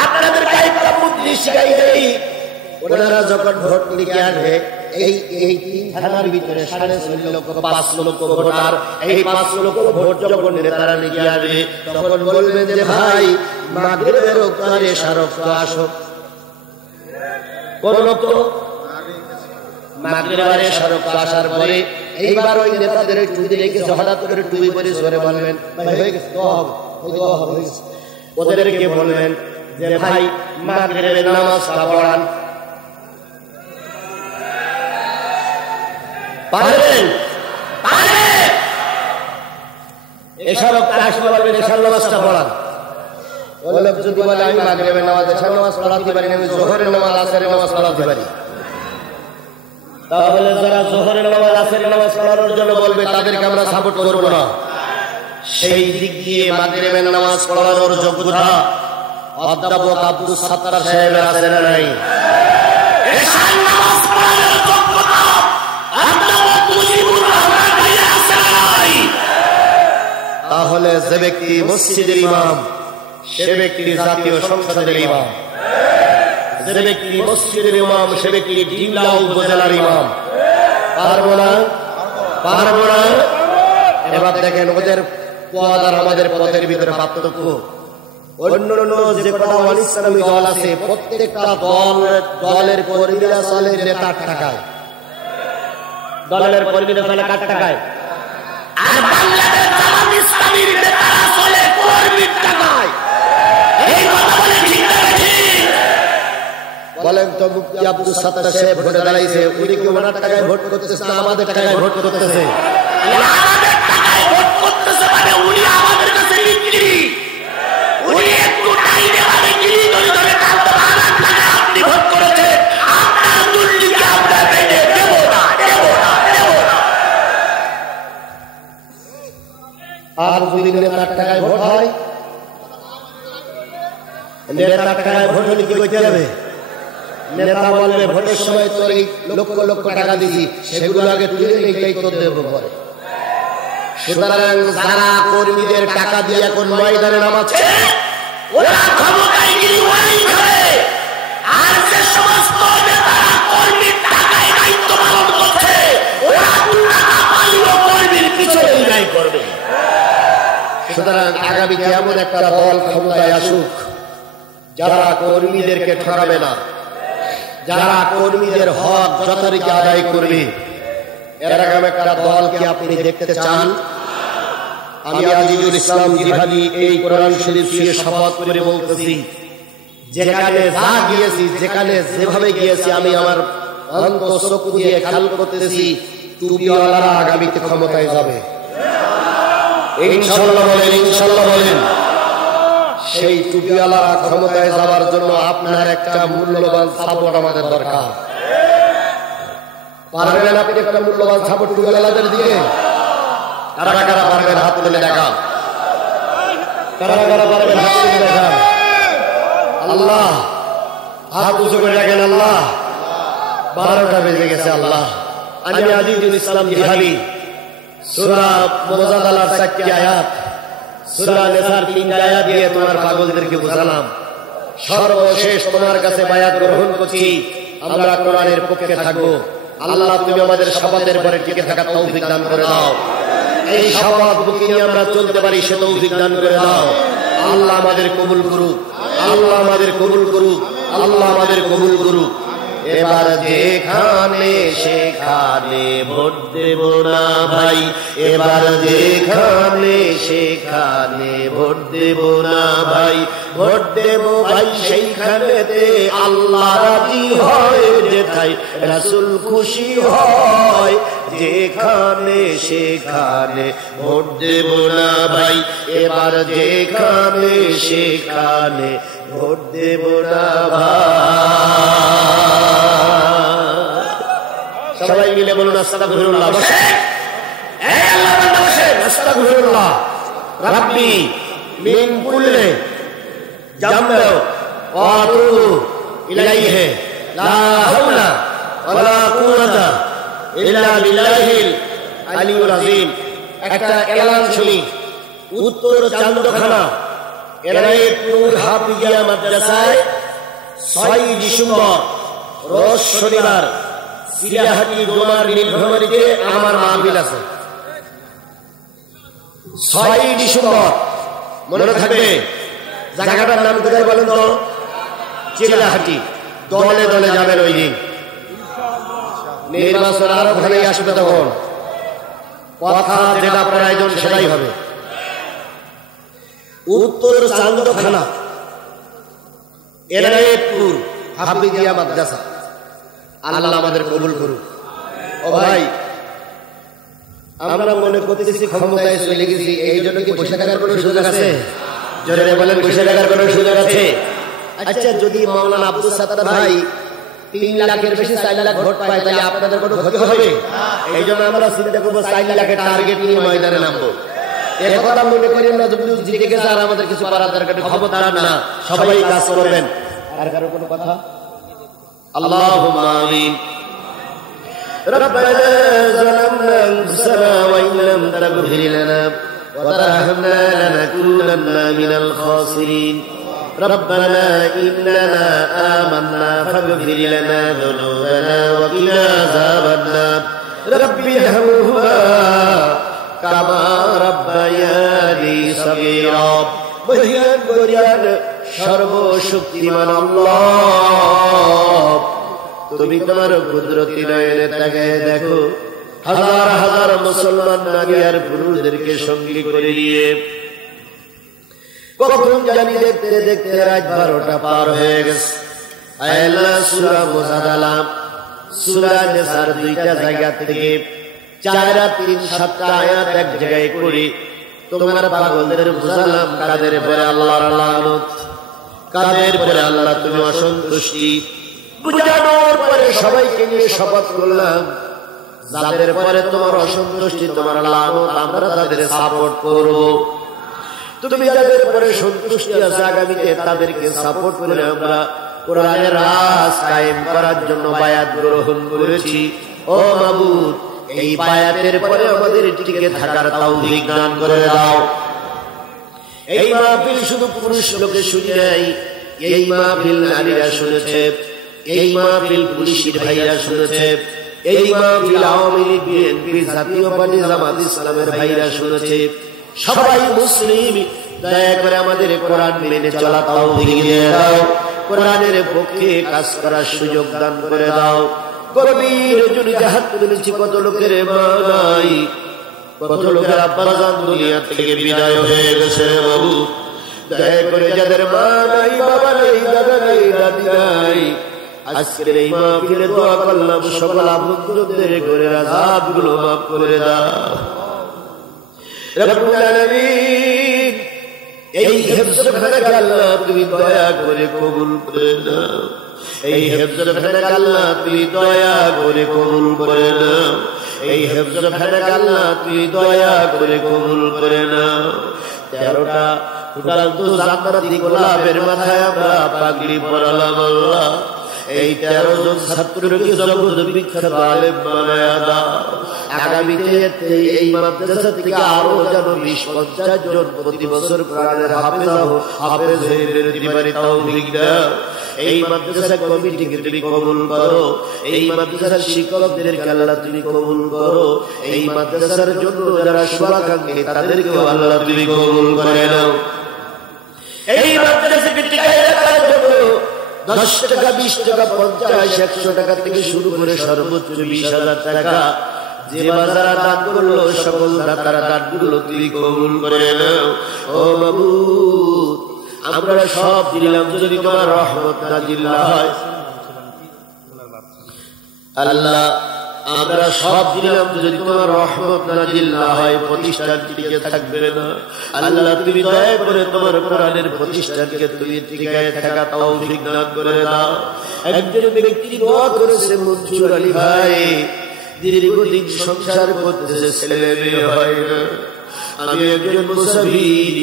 আপনাদের গাইডটা বুদ্ধি শিখাই দেই। ওনারা যখন ভোট লিখে আসবে, এই তিন থানার ভিতরে 4.5 লক্ষ 5 লক্ষ ভোটার, এই 5 লক্ষ ভোট যখন নেতারা লিখে আসবে, তখন বলবেন যে ভাই মাগরিবের রক্তের এশা রক্ত আসো। কোন রক্ত? মাগরিবের এশা রক্ত আসার পরে এইবার ওই নেতাদের টুপি রেখেছে, হঠাৎ করে টুপি পরে জোরে বলবেন ভাই হয়ে গেছে, ওদেরকে বলবেন যে ভাই মাগরিবের নামাজটা পড়ান। পারবেন? এশার আসলে বলবেন এশার নামাজটা পড়ান। ওই লোক যদি বলে আমি মাগরিবের নামাজ এশার নামাজ পড়াতে পারি না, আমি জোহরের নামাজ আসরের নামাজ পড়াতে পারি, তাহলে যারা জোহরের নামাজ আসরের নামাজ পড়ানোর জন্য বলবে তাদেরকে আমরা সাপোর্ট করব না। সেই দিক দিয়ে মাগরিবের নামাজ পড়ানোর যোগ্যতা অধ্যাপক আব্দুল সাত্তার সাহেবের আছে না নাই? এশার নামাজ পড়ানোর যোগ্যতা অধ্যাপক মুজিবুর রহমান ভাইয়ের আছে না নাই? তাহলে যে ব্যক্তি মসজিদের ইমাম, সে ব্যক্তি জাতীয় সংসদের ইমাম, যে ব্যক্তি মসজিদের ইমাম, সে ব্যক্তি ডিমলা উপজেলার ইমাম। পারবো না? পারবো না? এবার দেখেন ওদের পদ আর আমাদের পদের ভিতরে পার্থক্য। অন্যান্য যে কটা অনিসলামী দল আছে, প্রত্যেকটা দলের কর্মীরা চলে নেতার টাকায়, দলের কর্মীরা চলে কার টাকায়? আর বাংলাদেশ জামাত ইসলামীর নেতারা চলে কর্মীর টাকায়। এই কথা বলে ঠিক না ঠিক? বলেন তো, মুফতি আব্দুল সাত্তার সাহেব ভোটে দাঁড়াইছে, উনি কি ওনার টাকায় ভোট করতেছে না আমাদের টাকায় ভোট করতেছে? আমাদের টাকায় ভোট করতেছে, মানে উনি আমাদের কাছে বিক্রি। উনি একটু টাইমে মানে গিরি ধরে ধরে টানতে পারেন, আপনি ভোট করেছেন, আপনার দুর্নীতি আমরা মেনে দেব না, দেব না, দেব না। আর যদি নেতার টাকায় ভোট হয়, নেতার টাকায় ভোট হলে কি করতে হবে? নেতা বলবে ভোটের সময় তোর এই লক্ষ লক্ষ টাকা দিছি, সেগুলো আগে তুলে এইটাই তোর দেবো বলে। সুতরাং যারা কর্মীদের টাকা দিয়ে এখন ময়দানে নামাচ্ছে, ওরা ক্ষমতায় গিয়ে ওরাই খাবে। আর যে সমস্ত নেতারা কর্মীর টাকায় দায়িত্ব পালন করছে, ওরা টাকা পাইলেও কর্মীর পিছনে ব্যয় করবে। সুতরাং আগামীতে এমন একটা দল ক্ষমতায় আসুক যারা কর্মীদেরকে ঠকাবে না, যারা কর্মীদের হক যথারীতি আদায় করবে। এরকম একটা দলকে আপনি দেখতে চান? আমি আজিজুল ইসলাম জিহাদি এই কোরআন শরীফ দিয়ে শপথ করে বলতেছি, যেখানে যা গিয়েছি, যেখানে যেভাবে গিয়েছি, আমি আমার অন্তঃচক্ষু দিয়ে খেয়াল করতেছি টুপিওয়ালারা আগামীতে ক্ষমতায় যাবে। ইনশাআল্লাহ বলেন, ইনশাআল্লাহ বলেন। সেই টুপিওয়ালারা ক্ষমতায় যাওয়ার জন্য আপনার একটা মূল্যবান সাপোর্ট আমাদের দরকার। পারবেন আপনি একটা মূল্যবান সাপোর্ট টুপিওয়ালাদের দিয়ে? কারা কারা পারবেন হাত তুলে দেখা? কারা কারা পারবেন হাত তুলে দেখা? আল্লাহ, হাত উঁচু করে দেখেন। আল্লাহ, 12টা বেজে গেছে। আল্লাহ, আমি আজিজুল ইসলাম জিহাদি সূরা মুজাদালার 4টি আয়াত, সূরা নিসার 3টা আয়াত দিয়ে তোমার পাগলদেরকে বোঝালাম। সর্বশেষ তোমার কাছে বায়াত গ্রহণ করছি, আমরা কোরআনের পক্ষে থাকবো। আল্লাহ, তুমি আমাদের শপথের পরে টিকে থাকার তৌফিক দান করে দাও। এই শপথ বুকে নিয়ে আমরা চলতে পারি, সে তৌফিক দান করে দাও। আল্লাহ আমাদের কবুল করুক, আল্লাহ আমাদের কবুল করুক, আল্লাহ আমাদের কবুল করুক। এবার যেখানে সেখানে ভোট দেব না ভাই, এবার যেখানে সেখানে ভোট দেব না ভাই, ভোট দেব ভাই সেইখানেতে আল্লাহ রাজি হয়, যেথায় রাসূল খুশি হয়, যেখানে সেখানে ভোট দেব না ভাই, এবার যেখানে সেখানে ভোট দেব না ভাই। সবাই মিলে বলুন আস্তাগফিরুল্লাহ। বসে আল্লাহ বান্দা বসে আস্তাগফিরুল্লাহ রাব্বি মিন কুল্লি জামবি ওয়া আতুবু ইলাইহি লা হাওলা ওয়ালা কুওয়াতা ইল্লা বিল্লাহিল আলিয়্যিল আযীম। একটা এলান শুনি। উত্তর চান্দখানা এনায়েতপুর হাফিজিয়া মাদ্রাসায় 6 ডিসেম্বর রোজ শনিবার সিরাহাটি ডোমার নীলভ্রমরীতে আমার মাহফিল আছে। 6 ডিসেম্বর মনে থাকবে। জায়গাটার নাম কোথায় বলেন তো? চিলাহাটি। দলে দলে যাবেন ওই দিন। নির্বাচন আরো ঘরেই আসবে, তখন কথা যেটা প্রয়োজন সেটাই হবে। উত্তর চান্দখানা এনায়েতপুর হাফিজিয়া মাদ্রাসা। আল্লাহ আমাদের কবুল করুন। ও ভাই, আমরা মনে করতেছি ক্ষমতায় চলে গেছি, এই জন্য কি বসে থাকার কোনো সুযোগ আছে? জোরে বলেন, বসে থাকার কোনো সুযোগ আছে? আচ্ছা, যদি মাওলানা আব্দুল সাত্তার ভাই 3 লাখের বেশি 4 লাখ ভোট পায়, তাহলে আপনাদের কোনো ক্ষতি হবে? এই জন্য আমরা চিন্তা করবো 4 লাখের টার্গেট নিয়ে ময়দানে নামবো। কথা মনে করি আমরা জিতে গেছে আর আমাদের কিছু করার দরকার ক্ষমতা না, সবাই কাজ করবেন। আর কারো কোনো কথা? আল্লাহুম্মা আমিন। রব্বানা যালামনা আনফুসানা ওয়া ইন লাম তাগফির লানা ওয়া তারহামনা লানাকুনান্না মিনাল খাসিরিন। রব্বানা ইন্নানা আমান্না ফাগফির লানা যুনুবানা ওয়া কিনা আযাবান নার। রব্বি ইরহামহুমা কামা রাব্বায়ানি সগীরা। বহিয়ান সর্বশক্তিমান আল্লাহ, তুমি তোমার কুদরতি নয়নে তাকায় দেখো হাজার হাজার মুসলমান নারী আর পুরুষদেরকে সঙ্গী করে নিয়ে কখন জানি দেখতে দেখতে রাত 12টা পার হয়ে গেছে। আল্লাহ সূরা মুজাদালা সূরা নিসার 2টা জায়গা থেকে 4 আর 3 7টা আয়াত এক জায়গায় করি তোমার পাগলদের বুঝালাম কাদের পরে আল্লাহর লানত, কাদের পরে আল্লাহ তুমি অসন্তুষ্টি। বুঝানোর পরে সবাইকে নিয়ে শপথ করলাম, যাদের পরে তোমার অসন্তুষ্টি তোমার লানত আমরা তাদের সাপোর্ট করব। তুমি যাদের পরে সন্তুষ্টি আছে আগামীতে তাদেরকে সাপোর্ট করে আমরা কোরআনের রাজ কায়েম করার জন্য বায়াত গ্রহণ করেছি। ও মাবুদ, এই বায়াতের পরে আমাদের টিকে থাকার তৌফিক দান করে দাও। এই মাহফিল শুধু পুরুষ লোকে শুনি নাই, এই মাহফিল নারীরা শুনেছে, এই মাহফিল পুলিশের ভাইরা শুনেছে, এই মাহফিল আওয়ামী লীগ বিএনপি জাতীয় পার্টি জামাত ইসলামের ভাইরা শুনেছে। সবাই মুসলিম, দয়া করে আমাদের কোরআন মেনে চলা তৌফিক দিয়ে দাও, কোরআনের পক্ষে কাজ করার সুযোগ দান করে দাও। গভীর জন্য জাহাত তুলেছি, কত লোকের মা নাই, কত লোকের আব্বাজান দুনিয়া থেকে বিদায় হয়ে গেছে। বাবু, দয়া করে যাদের মা নাই, বাবা নেই, দাদা নেই, দাদি নাই, আজকের এই মাহফিলে দোয়া করলাম সকল আপনজনদের ঘরের আযাবগুলো মাফ করে দাও। রব্বুল আলামিন, এই হেফজখানাকে আল্লাহ তুমি দয়া করে কবুল করে নাও, এই হেফজখানাকে আল্লাহ তুমি দয়া করে কবুল করে নাও, এই হেফজখানাকে আল্লাহ তুমি দয়া করে কবুল করে নাও। 13টা ফুটান্ত জান্নাতি গোলাপের মাথায় আমরা পাগড়ি পরালাম আল্লাহ। এই 13 জন ছাত্রকে জগৎ বিখ্যাত আলেম বানায়া দাও। আগামীতে এই মাদ্রাসা থেকে আরো যেন 20-50 জন প্রতি বছর কোরআনের হাফেজ হয়ে বেরোতে পারে তৌফিক দাও। এই মাদ্রাসা কমিটিকে তুমি কবুল করো, এই মাদ্রাসার শিক্ষকদেরকে আল্লাহ তুমি কবুল করো, এই মাদ্রাসার জন্য যারা শুভাকাঙ্ক্ষী তাদেরকেও আল্লাহ তুমি কবুল করে নাও। এই মাদ্রাসাকে টিকায় রাখার জন্য 10 টাকা, 20 টাকা, 50, 100 টাকা থেকে শুরু করে সর্বোচ্চ 20,000 টাকা যে বাজারা দান করলো, সকল দাতারা দানগুলো তুমি কবুল করে নাও। ও মাবুদ, আমরা সব দিলাম যদি তোমার রহমত নাজিল হয়। আল্লাহ, আমরা সব দিলাম যদি তোমার রহমত নাজিল না হয়, প্রতিষ্ঠান টিকে থাকবে না। আল্লাহ, তুমি দয়া করে তোমার কোরআনের প্রতিষ্ঠানকে তুমি টিকায় থাকা তৌফিক দান করে দাও। একজন ব্যক্তি দোয়া করেছে, মনসুর আলী ভাই, দীর্ঘদিন সংসার করতেছে, ছেলে মেয়ে হয় না। আমি একজন মুসাফির,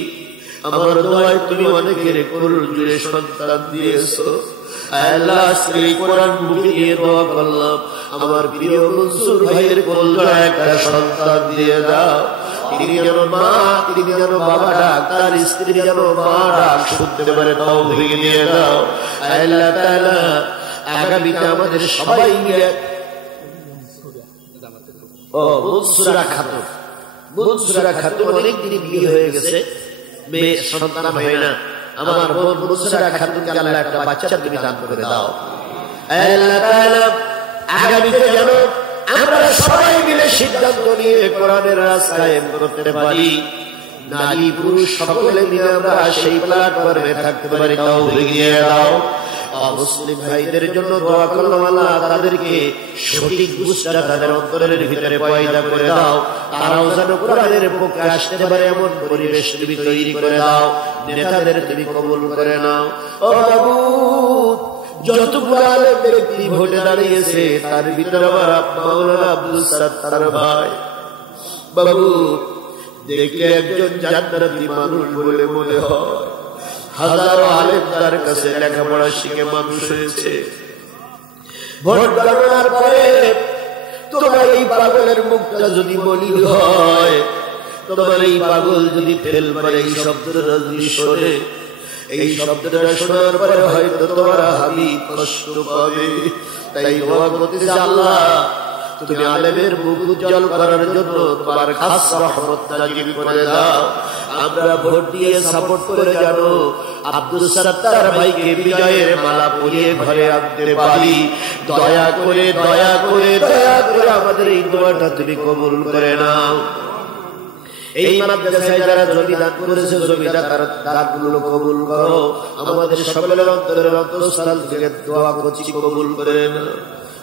আমার দোয়ায় তুমি অনেকের কোল জুড়ে সন্তান দিয়েছো। আল্লাহ, সেই কোরআন বুকে নিয়ে দোয়া করলাম, আমার প্রিয় মনসুর ভাইয়ের কোল জোড়া একটা সন্তান দিয়ে দাও। তিনি যেন মা, তিনি যেন বাবা ডাক, তার স্ত্রী যেন মা ডাক শুনতে পারে, তৌফিক দিয়ে দাও। আল্লাহ তাআলা, আগামীতে আমাদের সবাই মিলে মনসুরা খাতুন, মনসুরা খাতুন অনেকদিন বিয়ে হয়ে গেছে, মেয়ে সন্তান হয় না। আমার বোন মনসুরা খাতুনকে আল্লাহ একটা বাচ্চা তুমি দান করে দাও। আল্লাহ তাআলা, আগামীতে যেন আমরা সবাই মিলে সিদ্ধান্ত নিয়ে কোরআনের রাজ কায়েম করতে পারি, নারী পুরুষ সকলে মিলে আমরা সেই প্ল্যাটফর্মে থাকতে পারি, তৌফিক দিয়ে দাও। মুসলিম ভাইদের জন্য দোয়া করলাম, আল্লাহ তাদেরকে সঠিক বুঝটা তাদের অন্তরের ভিতরে পয়দা করে দাও, তারাও যেন কোরআনের পক্ষে আসতে পারে এমন পরিবেশ তুমি তৈরি করে দাও। নেতাদের তুমি কবুল করে নাও। ও মাবুদ, যতগুলো আলেম ব্যক্তি ভোটে দাঁড়িয়েছে তার ভিতরে আমার মাওলানা আব্দুল সাত্তার ভাই, বাবু দেখলে একজন জান্নাতি মানুষ বলে মনে হয়। হাজারো আলেম তার কাছে লেখাপড়া শিখে মানুষ হয়েছে। ভোট গণনার পরে তোমার এই পাগলের মুখটা যদি মলিন হয়, তোমার এই পাগল যদি ফেল পারে এই শব্দটা যদি শোনে, এই শব্দটা শোনার পরে হয়তো তোমার হাবিব কষ্ট পাবে। তাই দোয়া করতেছি, আল্লাহ তুমি আলেমের মুখ উজ্জ্বল করার জন্য তোমার খাস রহমত নাযিল করে দাও। আমরা ভোট দিয়ে সাপোর্ট করে জানো আব্দুল সাত্তার ভাইকে বিজয়ের মালা পরিয়ে ঘরে আনতে পারি। দয়া করে দয়া করে দয়া করে আমাদের এই দোয়াটা তুমি কবুল করে নাও। এই মাদ্রাসায় যারা জমি দান করেছে, জমিদার তার দানগুলো কবুল করো। আমাদের সকলের অন্তরের অন্তঃস্থল থেকে দোয়া করছি, কবুল করে নাও।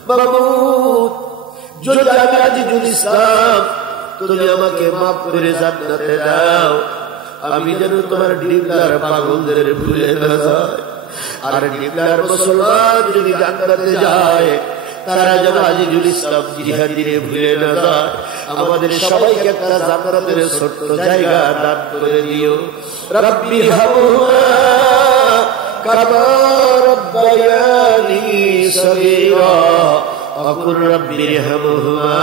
মাবুদ, যদি আমি আজিজুল ইসলাম, তুমি আমাকে মাফ করে জান্নাতে দাও। আমি যেন তোমার ডিবলার পাগলদের ভুলে না যায়। আর ডিবলার মুসলমান যদি জান্নাতে যায়, তারা যেন আজিজুল ইসলাম জিহাদিরে ভুলে না যায়। আমাদের সবাইকে একটা জান্নাতের ছোট্ট জায়গা দান করে দিও। রাব্বি হাবহুমা কামা রাব্বায়ানি সগীরা وقل رب ارحمهما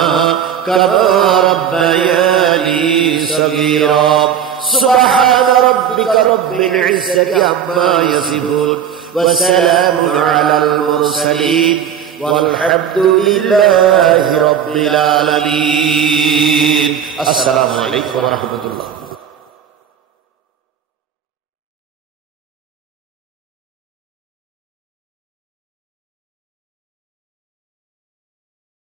كما ربياني صغيرا سبحان ربك رب العزة عما يصفون وسلام على المرسلين والحمد لله رب العالمين. السلام عليكم ورحمة الله.